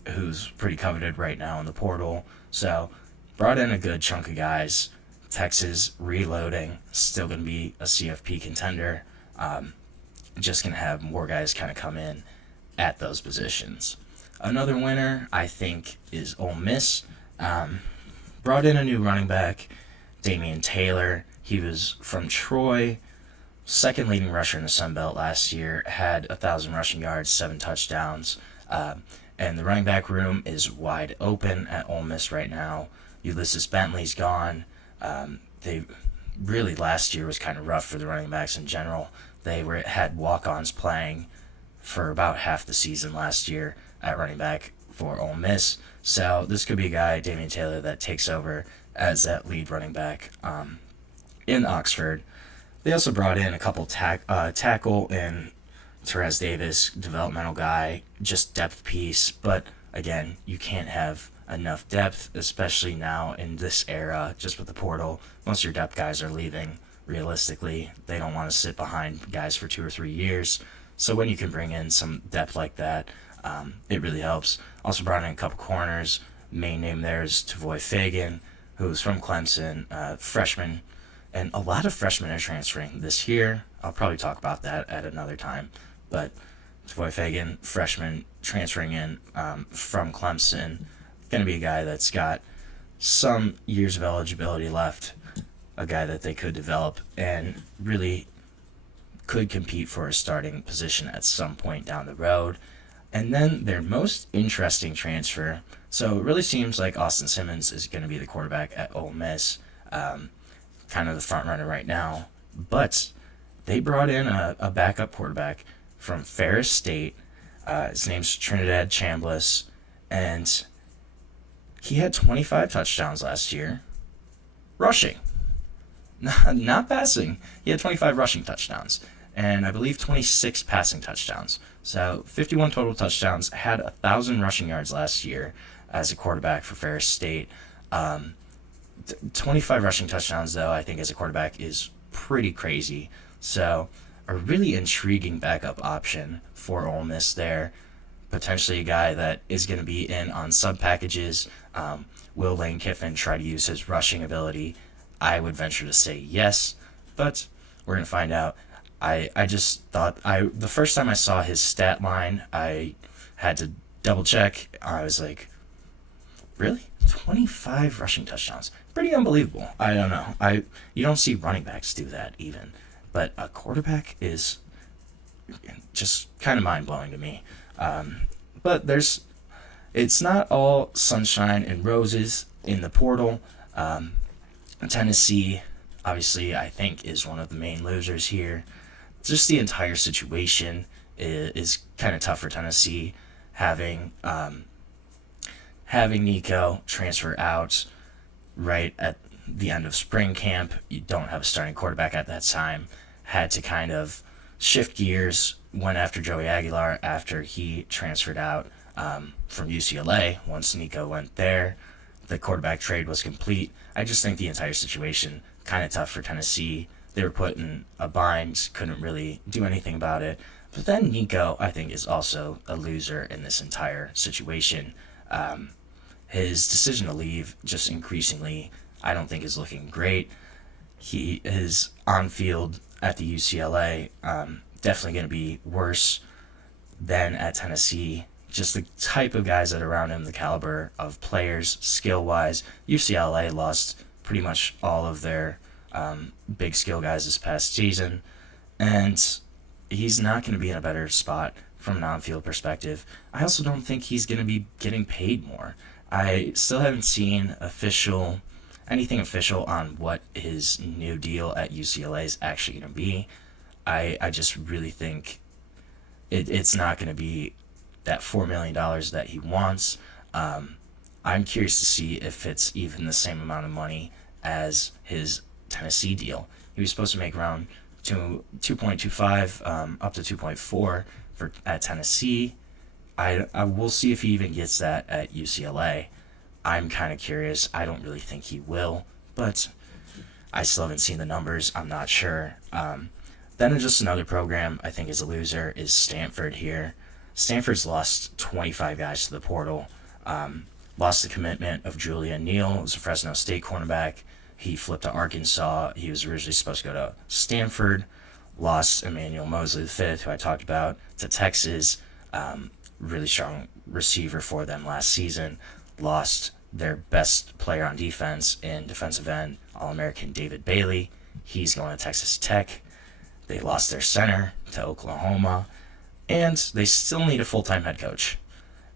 who's pretty coveted right now in the portal. So brought in a good chunk of guys. Texas reloading. Still going to be a CFP contender. Just going to have more guys kind of come in at those positions. Another winner, I think, is Ole Miss. Brought in a new running back, Damian Taylor. He was from Troy, second leading rusher in the Sun Belt last year, had 1,000 rushing yards, 7 touchdowns. And the running back room is wide open at Ole Miss right now. Ulysses Bentley's gone. They really, last year was kind of rough for the running backs in general. They had walk-ons playing for about half the season last year at running back for Ole Miss. So this could be a guy, Damian Taylor, that takes over as that lead running back in Oxford. They also brought in a couple tackle in Terez Davis, developmental guy, just depth piece. But again, you can't have enough depth, especially now in this era, just with the portal. Most of your depth guys are leaving. Realistically, they don't want to sit behind guys for 2 or 3 years. So when you can bring in some depth like that, it really helps. Also brought in a couple corners, main name there is Tavoy Fagan, who's from Clemson, freshman, and a lot of freshmen are transferring this year. I'll probably talk about that at another time, but Tavoy Fagan, freshman, transferring in from Clemson, going to be a guy that's got some years of eligibility left, a guy that they could develop and really could compete for a starting position at some point down the road. And then their most interesting transfer, so it really seems like Austin Simmons is going to be the quarterback at Ole Miss, kind of the front runner right now, but they brought in a backup quarterback from Ferris State. His name's Trinidad Chambliss, and he had 25 touchdowns last year, rushing, not passing. He had 25 rushing touchdowns, and I believe 26 passing touchdowns. So 51 total touchdowns, had 1,000 rushing yards last year as a quarterback for Ferris State. 25 rushing touchdowns, though, I think as a quarterback is pretty crazy. So a really intriguing backup option for Ole Miss there. Potentially a guy that is going to be in on sub packages. Will Lane Kiffin try to use his rushing ability? I would venture to say yes, but we're going to find out. I just thought, the first time I saw his stat line, I had to double check. I was like, really? 25 rushing touchdowns. Pretty unbelievable. I don't know. You don't see running backs do that even. But a quarterback is just kind of mind-blowing to me. But it's not all sunshine and roses in the portal. Tennessee, obviously, I think, is one of the main losers here. Just the entire situation is kind of tough for Tennessee, having Nico transfer out right at the end of spring camp. You don't have a starting quarterback at that time. Had to kind of shift gears, went after Joey Aguilar after he transferred out from UCLA. Once Nico went there, the quarterback trade was complete. I just think the entire situation kind of tough for Tennessee. They were put in a bind, couldn't really do anything about it. But then Nico, I think, is also a loser in this entire situation. His decision to leave just increasingly, I don't think, is looking great. He is on field at the UCLA, definitely going to be worse than at Tennessee. Just the type of guys that are around him, the caliber of players, skill-wise. UCLA lost pretty much all of their big skill guys this past season, and he's not going to be in a better spot from an on-field perspective. I also don't think he's going to be getting paid more. I still haven't seen anything official on what his new deal at UCLA is actually going to be. I just really think it's not going to be that $4 million that he wants. I'm curious to see if it's even the same amount of money as his Tennessee deal. He was supposed to make around 2.25 up to 2.4 at Tennessee. I will see if he even gets that at UCLA. I'm kind of curious. I don't really think he will, but I still haven't seen the numbers. I'm not sure. Then just another program I think is a loser is Stanford here. Stanford's lost 25 guys to the portal. Lost the commitment of Julian Neal, who was a Fresno State cornerback. He flipped to Arkansas. He was originally supposed to go to Stanford. Lost Emmanuel Mosley V, who I talked about, to Texas. Really strong receiver for them last season. Lost their best player on defense in defensive end, All-American David Bailey. He's going to Texas Tech. They lost their center to Oklahoma. And they still need a full-time head coach.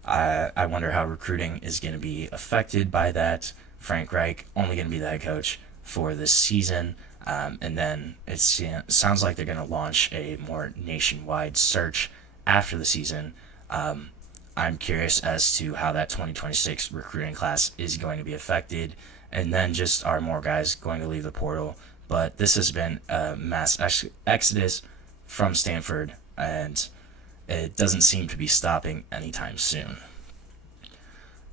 I wonder how recruiting is going to be affected by that. Frank Reich only going to be the head coach for this season. And then it sounds like they're going to launch a more nationwide search after the season. I'm curious as to how that 2026 recruiting class is going to be affected. And then just are more guys going to leave the portal. But this has been a mass exodus from Stanford, and it doesn't seem to be stopping anytime soon.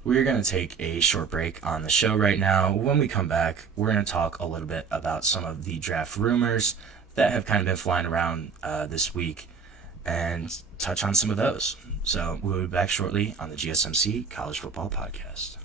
We're going to take a short break on the show right now. When we come back, we're going to talk a little bit about some of the draft rumors that have kind of been flying around this week and touch on some of those. So we'll be back shortly on the GSMC College Football Podcast.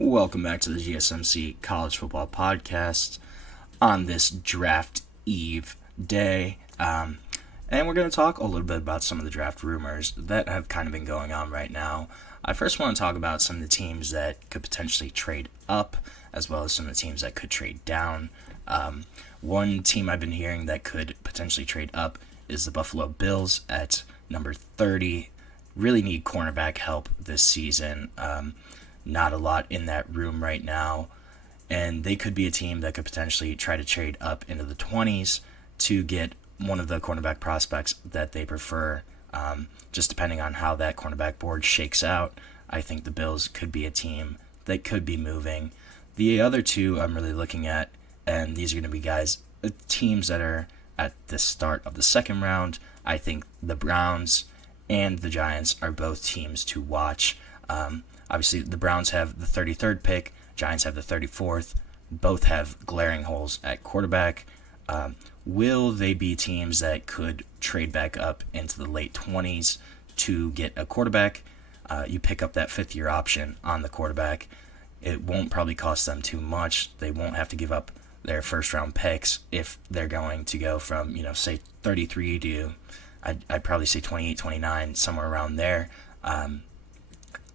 Welcome back to the GSMC College Football Podcast on this draft eve day. And we're going to talk a little bit about some of the draft rumors that have kind of been going on right now. I first want to talk about some of the teams that could potentially trade up, as well as some of the teams that could trade down. One team I've been hearing that could potentially trade up is the Buffalo Bills at number 30. Really need cornerback help this season. Not a lot in that room right now. And they could be a team that could potentially try to trade up into the 20s to get one of the cornerback prospects that they prefer. Just depending on how that cornerback board shakes out, I think the Bills could be a team that could be moving. The other two I'm really looking at, and these are going to be teams that are at the start of the second round. I think the Browns and the Giants are both teams to watch. Obviously, the Browns have the 33rd pick. Giants have the 34th. Both have glaring holes at quarterback. Will they be teams that could trade back up into the late 20s to get a quarterback? You pick up that fifth-year option on the quarterback. It won't probably cost them too much. They won't have to give up their first-round picks if they're going to go from, say 33 to, I'd probably say 28, 29, somewhere around there.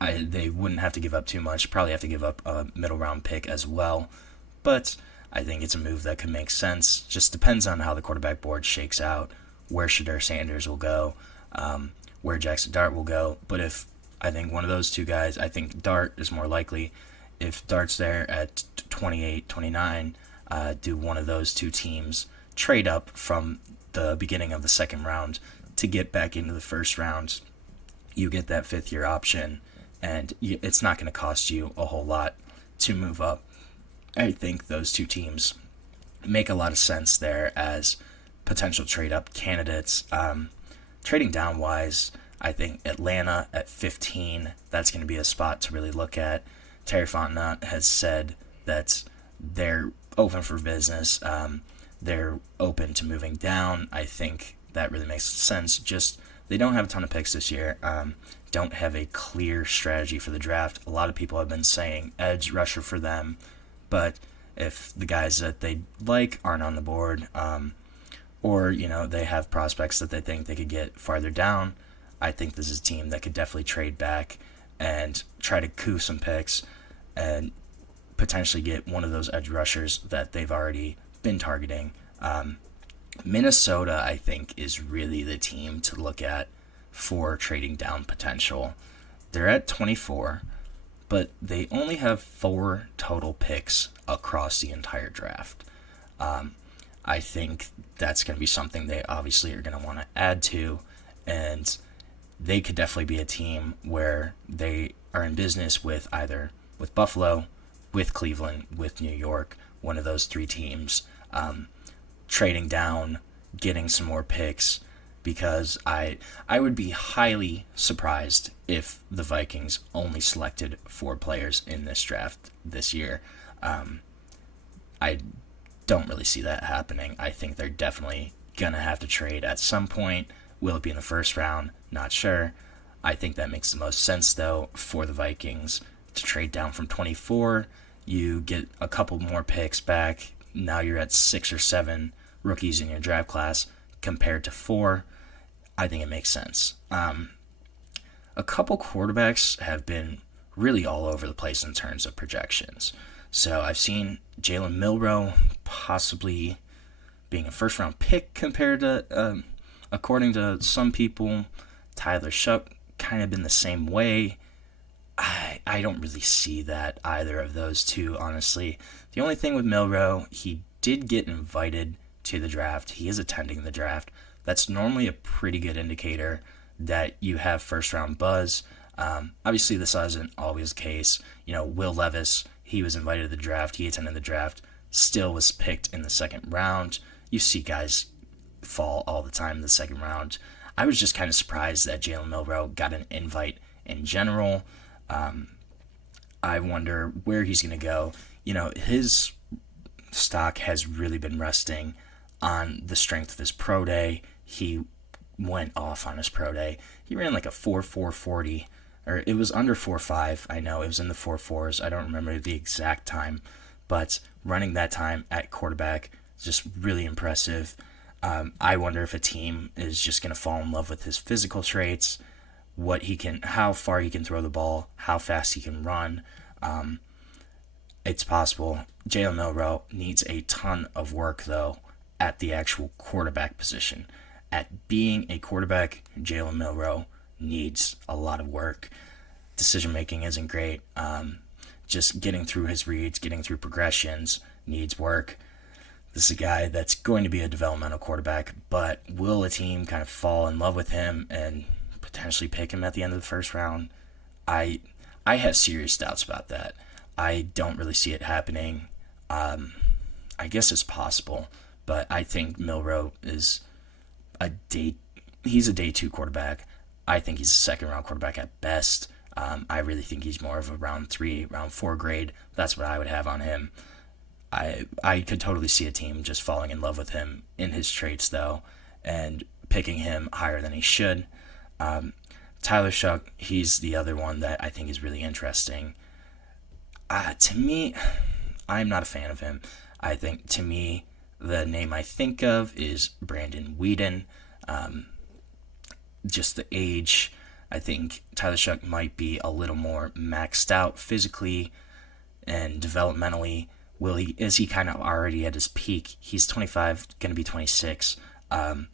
They wouldn't have to give up too much, probably have to give up a middle round pick as well. But I think it's a move that could make sense. Just depends on how the quarterback board shakes out, where Shedeur Sanders will go, where Jackson Dart will go. But if I think one of those two guys, I think Dart is more likely. If Dart's there at 28, 29, do one of those two teams trade up from the beginning of the second round to get back into the first round. You get that fifth-year option, and it's not going to cost you a whole lot to move up. I think those two teams make a lot of sense there as potential trade-up candidates. Trading down-wise, I think Atlanta at 15, that's going to be a spot to really look at. Terry Fontenot has said that they're open for business. They're open to moving down. I think that really makes sense. Just they don't have a ton of picks this year. Don't have a clear strategy for the draft. A lot of people have been saying edge rusher for them, but if the guys that they like aren't on the board, or they have prospects that they think they could get farther down, I think this is a team that could definitely trade back and try to coup some picks and potentially get one of those edge rushers that they've already been targeting. Minnesota, I think, is really the team to look at for trading down potential. They're at 24, but they only have 4 total picks across the entire draft. I think that's going to be something they obviously are going to want to add to, and they could definitely be a team where they are in business with either with Buffalo, with Cleveland, with New York, one of those 3 teams, trading down, getting some more picks, because I would be highly surprised if the Vikings only selected 4 players in this draft this year. I don't really see that happening. I think they're definitely going to have to trade at some point. Will it be in the first round? Not sure. I think that makes the most sense, though, for the Vikings to trade down from 24. You get a couple more picks back. Now you're at 6 or 7 rookies in your draft class compared to 4. I think it makes sense. A couple quarterbacks have been really all over the place in terms of projections. So I've seen Jalen Milroe possibly being a first-round pick compared to, according to some people. Tyler Shuck kind of been the same way. I don't really see that either of those two, honestly. The only thing with Milroe, he did get invited to the draft. He is attending the draft. That's normally a pretty good indicator that you have first-round buzz. Obviously, this isn't always the case. Will Levis, he was invited to the draft. He attended the draft. Still was picked in the second round. You see guys fall all the time in the second round. I was just kind of surprised that Jalen Milroe got an invite in general. I wonder where he's going to go. His stock has really been resting on the strength of his pro day. He went off on his pro day. He ran like a 4.440 or it was under 4.5. I know it was in the 4.4s. I don't remember the exact time, but running that time at quarterback is just really impressive. I wonder if a team is just going to fall in love with his physical traits, how far he can throw the ball, how fast he can run. It's possible. Jalen Milroe needs a ton of work, though, at the actual quarterback position. At being a quarterback, Jalen Milroe needs a lot of work. Decision-making isn't great. Just getting through his reads, getting through progressions needs work. This is a guy that's going to be a developmental quarterback, but will a team kind of fall in love with him and potentially pick him at the end of the first round? I have serious doubts about that. I don't really see it happening. I guess it's possible, but I think Milroe is he's a day 2 quarterback. I think he's a second round quarterback at best. I really think he's more of a round 3, round 4 grade. That's what I would have on him. I could totally see a team just falling in love with him in his traits, though, and picking him higher than he should. Tyler Shough, he's the other one that I think is really interesting. To me, I'm not a fan of him. I think, to me, the name I think of is Brandon Weeden. Just the age. I think Tyler Shough might be a little more maxed out physically and developmentally. Is he kind of already at his peak? He's 25, going to be 26. The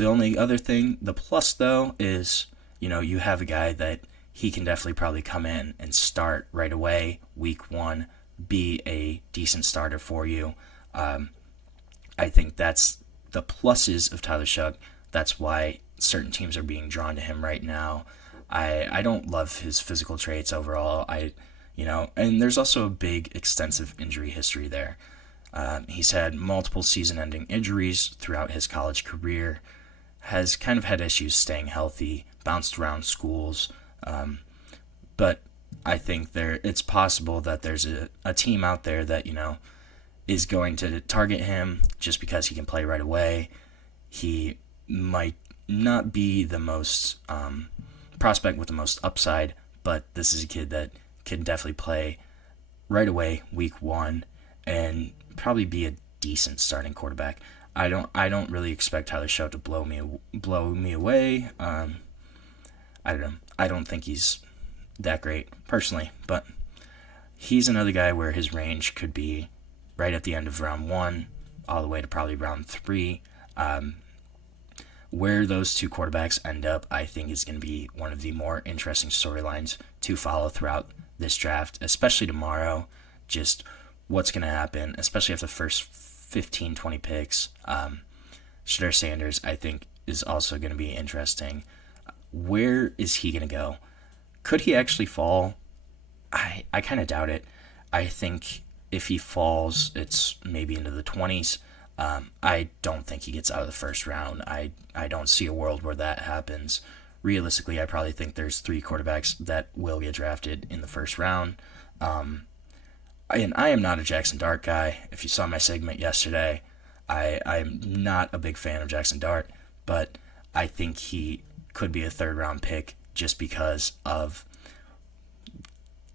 only other thing, the plus though, is, you have a guy that he can definitely probably come in and start right away, week 1, be a decent starter for you. I think that's the pluses of Tyler Shough. That's why certain teams are being drawn to him right now. I don't love his physical traits overall. And there's also a big, extensive injury history there. He's had multiple season-ending injuries throughout his college career, has kind of had issues staying healthy, bounced around schools, but I think it's possible that there's a team out there that, is going to target him just because he can play right away. He might not be the most prospect with the most upside, but this is a kid that can definitely play right away, week 1, and probably be a decent starting quarterback. I don't really expect Tyler Shough to blow me away. I don't know. I don't think he's that great personally, but he's another guy where his range could be right at the end of round 1, all the way to probably round 3. Where those two quarterbacks end up, I think, is going to be one of the more interesting storylines to follow throughout this draft, especially tomorrow. Just what's going to happen, especially after the first 15, 20 picks. Shedeur Sanders, I think, is also going to be interesting. Where is he going to go? Could he actually fall? I kind of doubt it. I think if he falls, it's maybe into the 20s. I don't think he gets out of the first round. I don't see a world where that happens. Realistically, I probably think there's 3 quarterbacks that will get drafted in the first round. And I am not a Jackson Dart guy. If you saw my segment yesterday, I'm not a big fan of Jackson Dart, but I think he could be a 3rd round pick just because of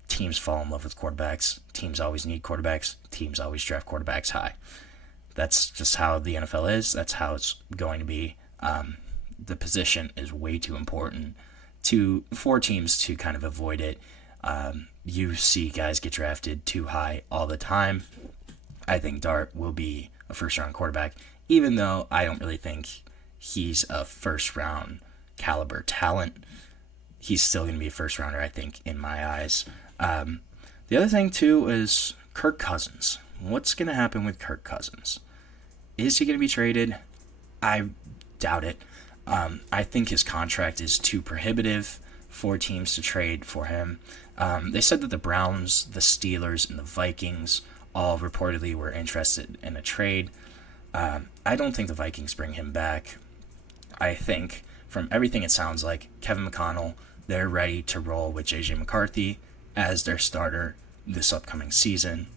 teams fall in love with quarterbacks. Teams always need quarterbacks. Teams always draft quarterbacks high. That's just how the NFL is. That's how it's going to be. The position is way too important for teams to kind of avoid it. You see guys get drafted too high all the time. I think Dart will be a first-round quarterback, even though I don't really think he's a first-round caliber talent. He's still going to be a first-rounder, I think, in my eyes. The other thing, too, is Kirk Cousins. What's going to happen with Kirk Cousins? Is he going to be traded? I doubt it. I think his contract is too prohibitive for teams to trade for him. They said that the Browns, the Steelers, and the Vikings all reportedly were interested in a trade. I don't think the Vikings bring him back. I think, from everything it sounds like, Kevin McConnell, they're ready to roll with J.J. McCarthy as their starter this upcoming season.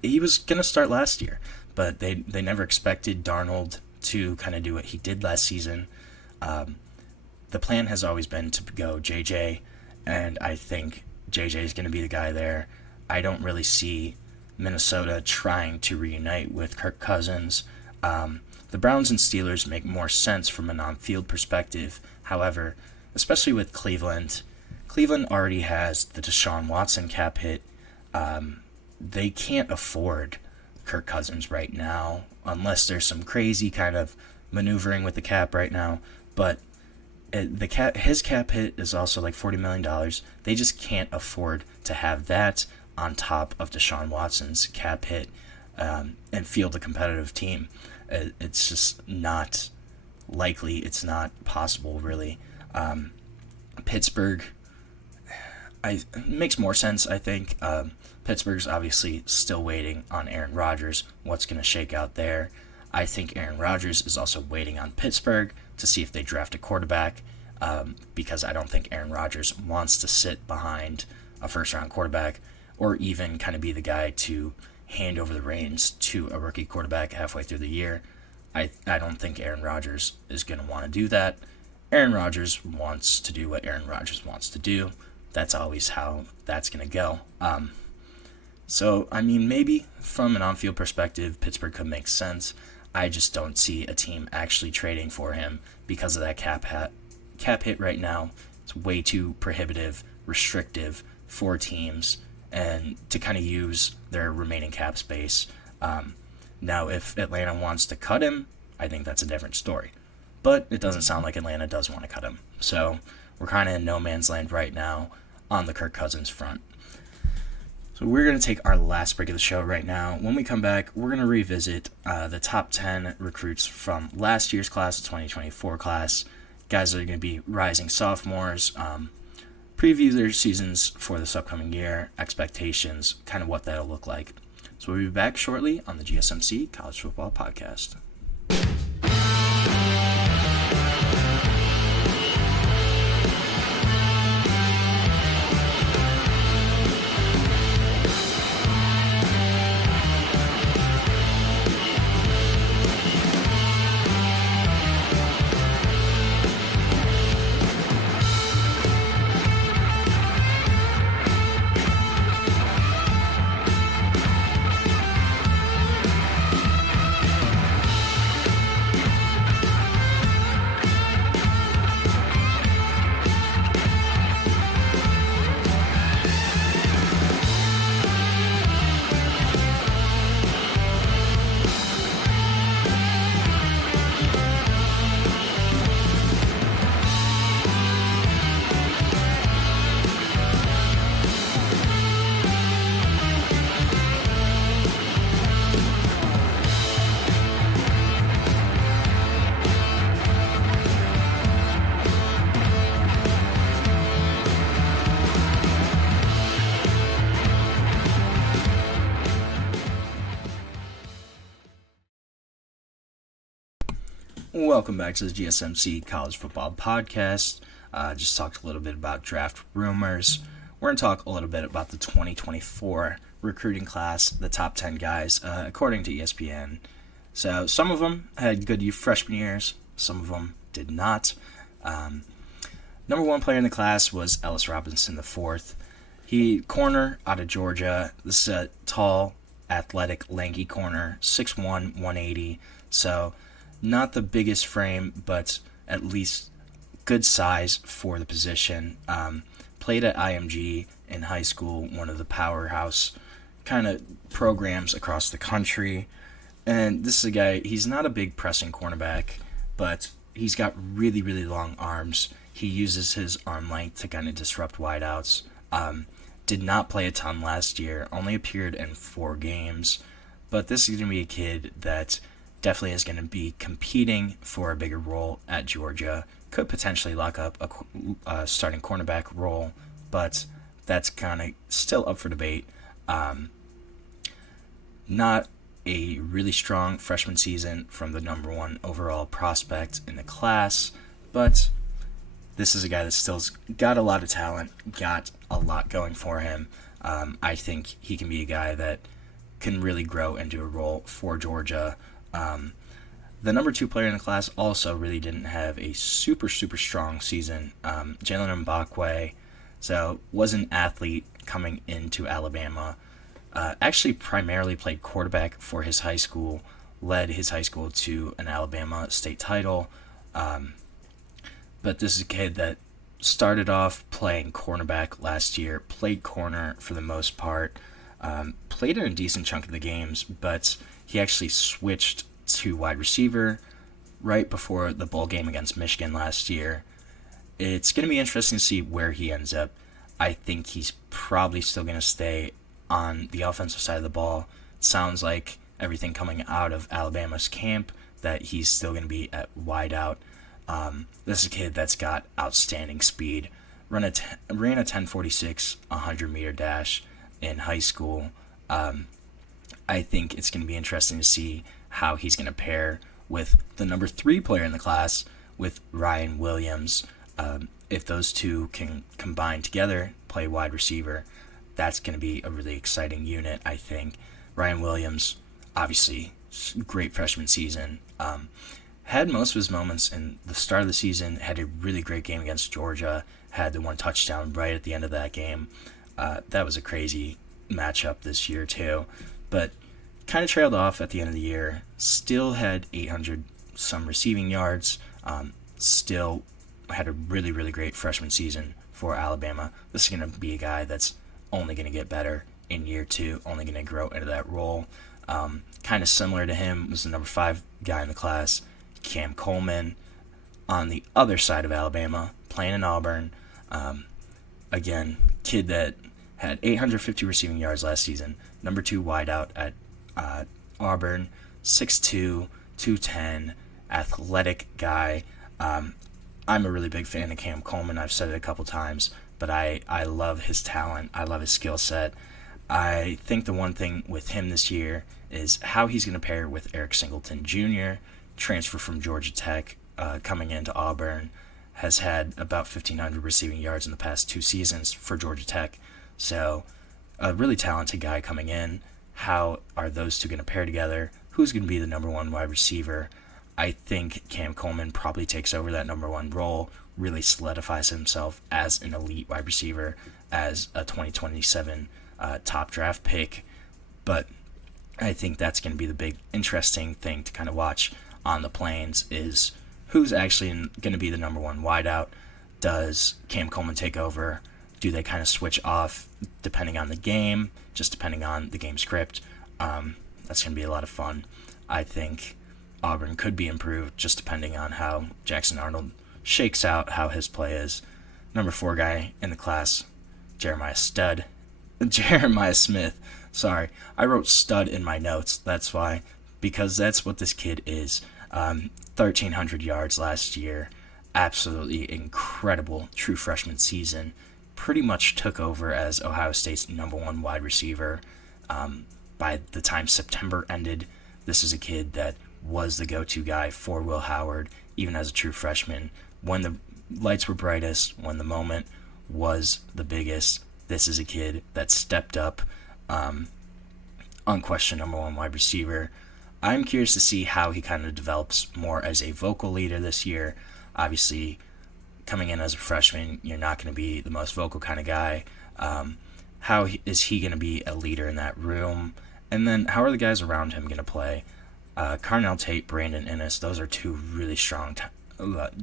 He was going to start last year, but they never expected Darnold to kind of do what he did last season. the plan has always been to go JJ, and I think JJ is going to be the guy there. I don't really see Minnesota trying to reunite with Kirk Cousins. The Browns and Steelers make more sense from an on-field perspective. However, especially with Cleveland already has the Deshaun Watson cap hit. They can't afford Kirk Cousins right now, unless there's some crazy kind of maneuvering with the cap right now. But his cap hit is also like $40 million. They just can't afford to have that on top of Deshaun Watson's cap hit and field a competitive team. It's just not likely. It's not possible, really. Pittsburgh, it makes more sense, I think. Pittsburgh's obviously still waiting on Aaron Rodgers. What's going to shake out there? I think Aaron Rodgers is also waiting on Pittsburgh to see if they draft a quarterback, because I don't think Aaron Rodgers wants to sit behind a first-round quarterback or even kind of be the guy to hand over the reins to a rookie quarterback halfway through the year. I don't think Aaron Rodgers is going to want to do that. Aaron Rodgers wants to do what Aaron Rodgers wants to do. That's always how that's going to go. So, I mean, maybe from an on-field perspective, Pittsburgh could make sense. I just don't see a team actually trading for him because of that cap hit right now. It's way too prohibitive, restrictive for teams, and to kind of use their remaining cap space. Now, if Atlanta wants to cut him, I think that's a different story. But it doesn't sound like Atlanta does want to cut him. So we're kind of in no man's land right now on the Kirk Cousins front. So we're going to take our last break of the show right now. When we come back, we're going to revisit the top 10 recruits from last year's class, the 2024 class. Guys that are going to be rising sophomores, preview their seasons for this upcoming year, expectations, kind of what that'll look like. So we'll be back shortly on the GSMC College Football Podcast. Welcome back to the GSMC College Football Podcast. Just talked a little bit about draft rumors. We're going to talk a little bit about the 2024 recruiting class, the top 10 guys, according to ESPN. So some of them had good freshman years, some of them did not. Number one player in the class was Ellis Robinson IV. He corner out of Georgia. This is a tall, athletic, lanky corner, 6'1", 180. So not the biggest frame, but at least good size for the position. Played at IMG in high school, one of the powerhouse kind of programs across the country. And this is a guy, he's not a big pressing cornerback, but he's got really, really long arms. He uses his arm length to kind of disrupt wideouts. Did not play a ton last year, only appeared in 4 games. But this is going to be a kid that definitely is going to be competing for a bigger role at Georgia. Could potentially lock up a starting cornerback role, but that's kind of still up for debate. Not a really strong freshman season from the number one overall prospect in the class, but this is a guy that still's got a lot of talent, got a lot going for him. I think he can be a guy that can really grow into a role for Georgia. The number 2 player in the class also really didn't have a super strong season. Jalon Walker, so was an athlete coming into Alabama. Actually primarily played quarterback for his high school, led his high school to an Alabama state title. But this is a kid that started off playing cornerback last year, played corner for the most part, played in a decent chunk of the games, but he actually switched to wide receiver right before the bowl game against Michigan last year. It's going to be interesting to see where he ends up. I think he's probably still going to stay on the offensive side of the ball. It sounds like everything coming out of Alabama's camp that he's still going to be at wide out. This is a kid that's got outstanding speed. Ran a 10.46 100-meter dash in high school. I think it's going to be interesting to see how he's going to pair with the number 3 player in the class, with Ryan Williams. If those two can combine together, play wide receiver, that's going to be a really exciting unit, I think. Ryan Williams, obviously, great freshman season. Had most of his moments in the start of the season, had a really great game against Georgia, had the 1 touchdown right at the end of that game. That was a crazy matchup this year too, but kind of trailed off at the end of the year. Still had 800 some receiving yards. Still had a really great freshman season for Alabama. This is going to be a guy that's only going to get better in year 2, only going to grow into that role. Kind of similar to him was the number 5 guy in the class, Cam Coleman, on the other side of Alabama, playing in Auburn. Again, kid that had 850 receiving yards last season, number 2 wideout at Auburn, 6'2", 210, athletic guy. I'm a really big fan of Cam Coleman. I've said it a couple times, but I love his talent. I love his skill set. I think the one thing with him this year is how he's going to pair with Eric Singleton Jr., transfer from Georgia Tech, coming into Auburn, has had about 1,500 receiving yards in the past 2 seasons for Georgia Tech. So a really talented guy coming in. How are those two going to pair together? Who's going to be the number 1 wide receiver? I think Cam Coleman probably takes over that number 1 role, really solidifies himself as an elite wide receiver, as a 2027 top draft pick. But I think that's going to be the big interesting thing to kind of watch on the Plains, is who's actually going to be the number 1 wideout. Does Cam Coleman take over? Do they kind of switch off depending on the game, just depending on the game script? That's going to be a lot of fun. I think Auburn could be improved just depending on how Jackson Arnold shakes out, how his play is. Number 4 guy in the class, Jeremiah Smith. Sorry, I wrote stud in my notes. That's why, because that's what this kid is. 1,300 yards last year. Absolutely incredible true freshman season. Pretty much took over as Ohio State's number 1 wide receiver. By the time September ended, this is a kid that was the go-to guy for Will Howard, even as a true freshman. When the lights were brightest, when the moment was the biggest, this is a kid that stepped up, unquestioned number 1 wide receiver. I'm curious to see how he kind of develops more as a vocal leader this year. Obviously, coming in as a freshman, you're not going to be the most vocal kind of guy. How is he going to be a leader in that room? And then how are the guys around him going to play? Carnell Tate, Brandon Innes, those are 2 really strong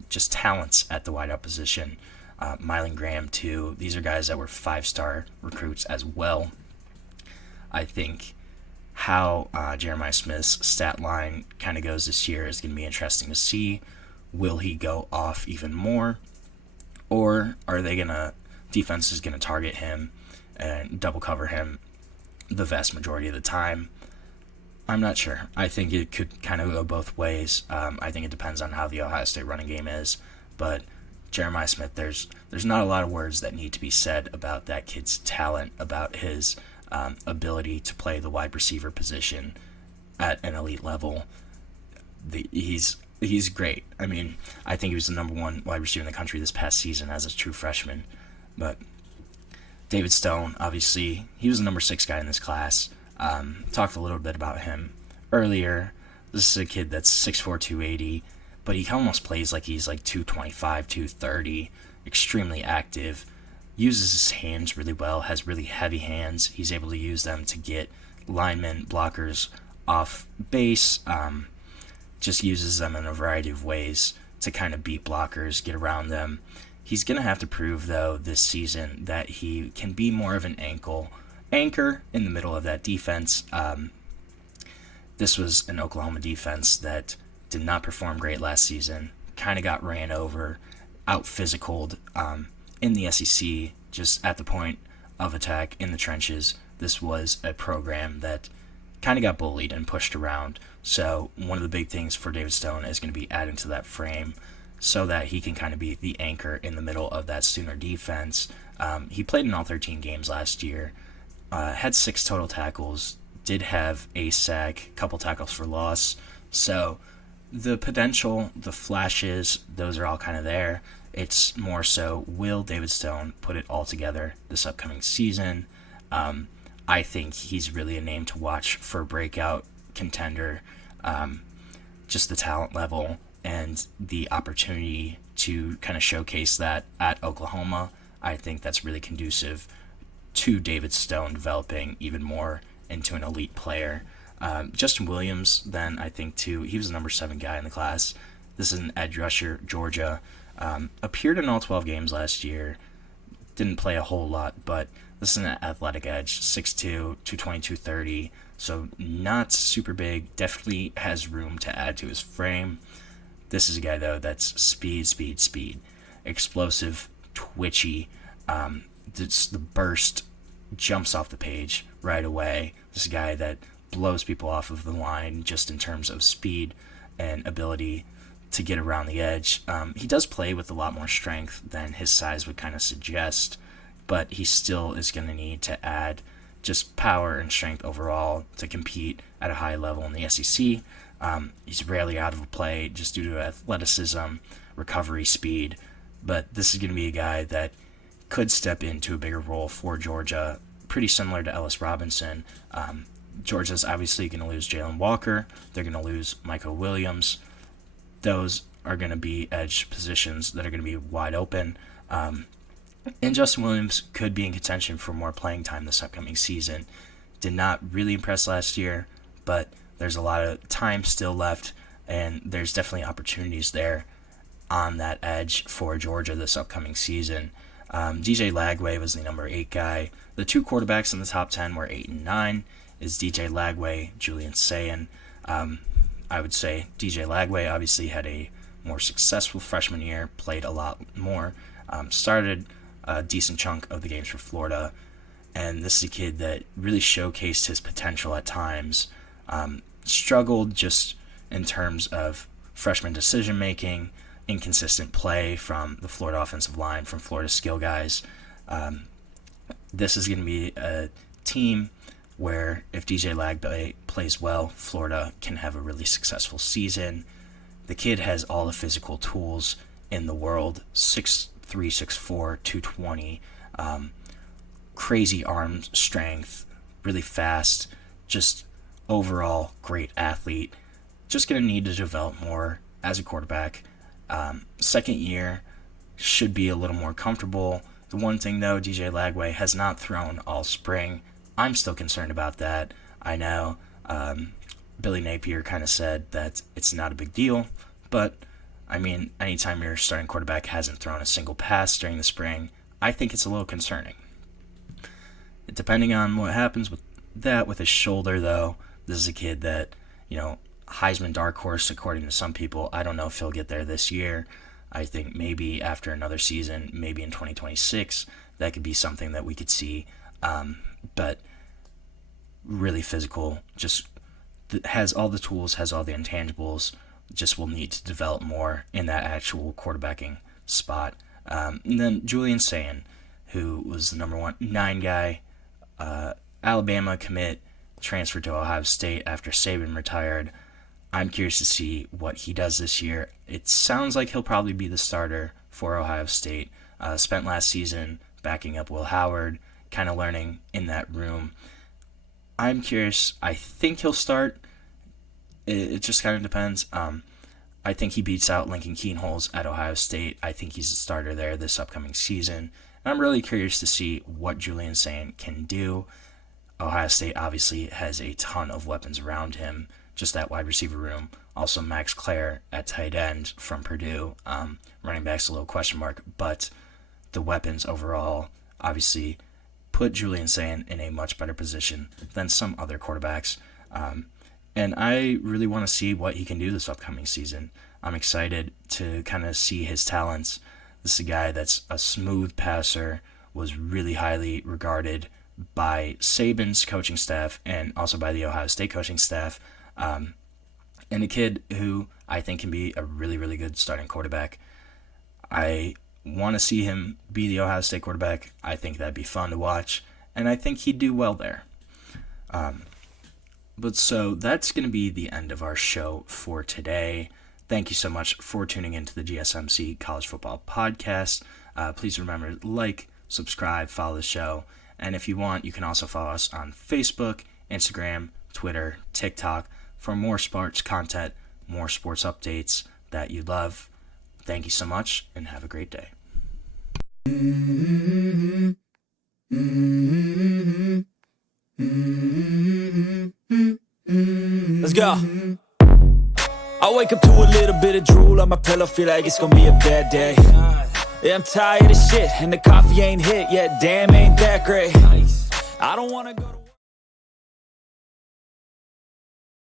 just talents at the wideout position. Mylan Graham, too. These are guys that were 5-star recruits as well. I think how Jeremiah Smith's stat line kind of goes this year is going to be interesting to see. Will he go off even more? Or are defense is going to target him and double cover him the vast majority of the time? I'm not sure. I think it could kind of go both ways. I think it depends on how the Ohio State running game is. But Jeremiah Smith, there's not a lot of words that need to be said about that kid's talent, about his ability to play the wide receiver position at an elite level. He's great. I mean, I think he was the number 1 wide receiver in the country this past season as a true freshman. But David Stone, obviously, he was the number 6 guy in this class. Talked a little bit about him earlier. This is a kid that's 6'4", 280, but he almost plays like he's like 225, 230, extremely active, uses his hands really well, has really heavy hands. He's able to use them to get linemen, blockers off base, just uses them in a variety of ways to kind of beat blockers, get around them. He's going to have to prove, though, this season that he can be more of an anchor in the middle of that defense. This was an Oklahoma defense that did not perform great last season, kind of got ran over, out-physicaled in the SEC, just at the point of attack in the trenches. This was a program that kind of got bullied and pushed around. So one of the big things for David Stone is going to be adding to that frame so that he can kind of be the anchor in the middle of that Sooner defense. He played in all 13 games last year, had 6 total tackles, did have a sack, couple tackles for loss. So the potential, the flashes, those are all kind of there. It's more so, will David Stone put it all together this upcoming season? I think he's really a name to watch for a breakout contender. Just the talent level and the opportunity to kind of showcase that at Oklahoma, I think that's really conducive to David Stone developing even more into an elite player. Justin Williams, then, I think, too, he was the number 7 guy in the class. This is an edge rusher, Georgia. Appeared in all 12 games last year. Didn't play a whole lot, but this is an athletic edge, 6'2", 220, 230. So not super big. Definitely has room to add to his frame. This is a guy, though, that's speed. Explosive, twitchy. The burst jumps off the page right away. This is a guy that blows people off of the line just in terms of speed and ability to get around the edge. He does play with a lot more strength than his size would kind of suggest, but he still is going to need to add just power and strength overall to compete at a high level in the SEC. He's rarely out of a play just due to athleticism, recovery speed, but this is going to be a guy that could step into a bigger role for Georgia, pretty similar to Ellis Robinson. Georgia's obviously going to lose Jalon Walker. They're going to lose Michael Williams. Those are going to be edge positions that are going to be wide open. And Justin Williams could be in contention for more playing time this upcoming season. Did not really impress last year, but there's a lot of time still left, and there's definitely opportunities there on that edge for Georgia this upcoming season. DJ Lagway was the number 8 guy. The 2 quarterbacks in the top 10 were 8 and 9. Is DJ Lagway, Julian Sayin. I would say DJ Lagway obviously had a more successful freshman year, played a lot more, started a decent chunk of the games for Florida, and this is a kid that really showcased his potential at times. Struggled just in terms of freshman decision-making, inconsistent play from the Florida offensive line, from Florida skill guys. This is going to be a team where if DJ Lagway plays well, Florida can have a really successful season. The kid has all the physical tools in the world, 6'3", 6'4", 220, crazy arm strength, really fast, just overall great athlete. Just going to need to develop more as a quarterback. Second year should be a little more comfortable. The one thing, though, DJ Lagway has not thrown all spring. I'm still concerned about that. I know Billy Napier kind of said that it's not a big deal, but I mean, anytime your starting quarterback hasn't thrown a single pass during the spring, I think it's a little concerning. Depending on what happens with that, with his shoulder, though, this is a kid that, Heisman dark horse according to some people. I don't know if he'll get there this year. I think maybe after another season, maybe in 2026, that could be something that we could see. But really physical, just has all the tools, has all the intangibles, just will need to develop more in that actual quarterbacking spot. And then Julian Sayin, who was the number 9 guy, Alabama commit, transferred to Ohio State after Saban retired. I'm curious to see what he does this year. It sounds like he'll probably be the starter for Ohio State. Spent last season backing up Will Howard, kind of learning in that room. I'm curious. I think he'll start. it just kind of depends. I think he beats out Lincoln Keenholz at Ohio State. I think he's a starter there this upcoming season. And I'm really curious to see what Julian Sayin can do. Ohio State obviously has a ton of weapons around him, just that wide receiver room. Also Max Clare at tight end from Purdue. Running back's a little question mark, but the weapons overall obviously put Julian Sayin in a much better position than some other quarterbacks. And I really want to see what he can do this upcoming season. I'm excited to kind of see his talents. This is a guy that's a smooth passer, was really highly regarded by Saban's coaching staff and also by the Ohio State coaching staff. And a kid who I think can be a really, really good starting quarterback. I want to see him be the Ohio State quarterback. I think that'd be fun to watch, and I think he'd do well there. But so that's going to be the end of our show for today. Thank you so much for tuning into the GSMC College Football Podcast. Please remember to like, subscribe, follow the show. And if you want, you can also follow us on Facebook, Instagram, Twitter, TikTok for more sports content, more sports updates that you love. Thank you so much, and have a great day. Let's go. I wake up to a little bit of drool on my pillow, feel like it's gonna be a bad day. Yeah, I'm tired of shit, and the coffee ain't hit yet, damn, ain't that great. I don't wanna go to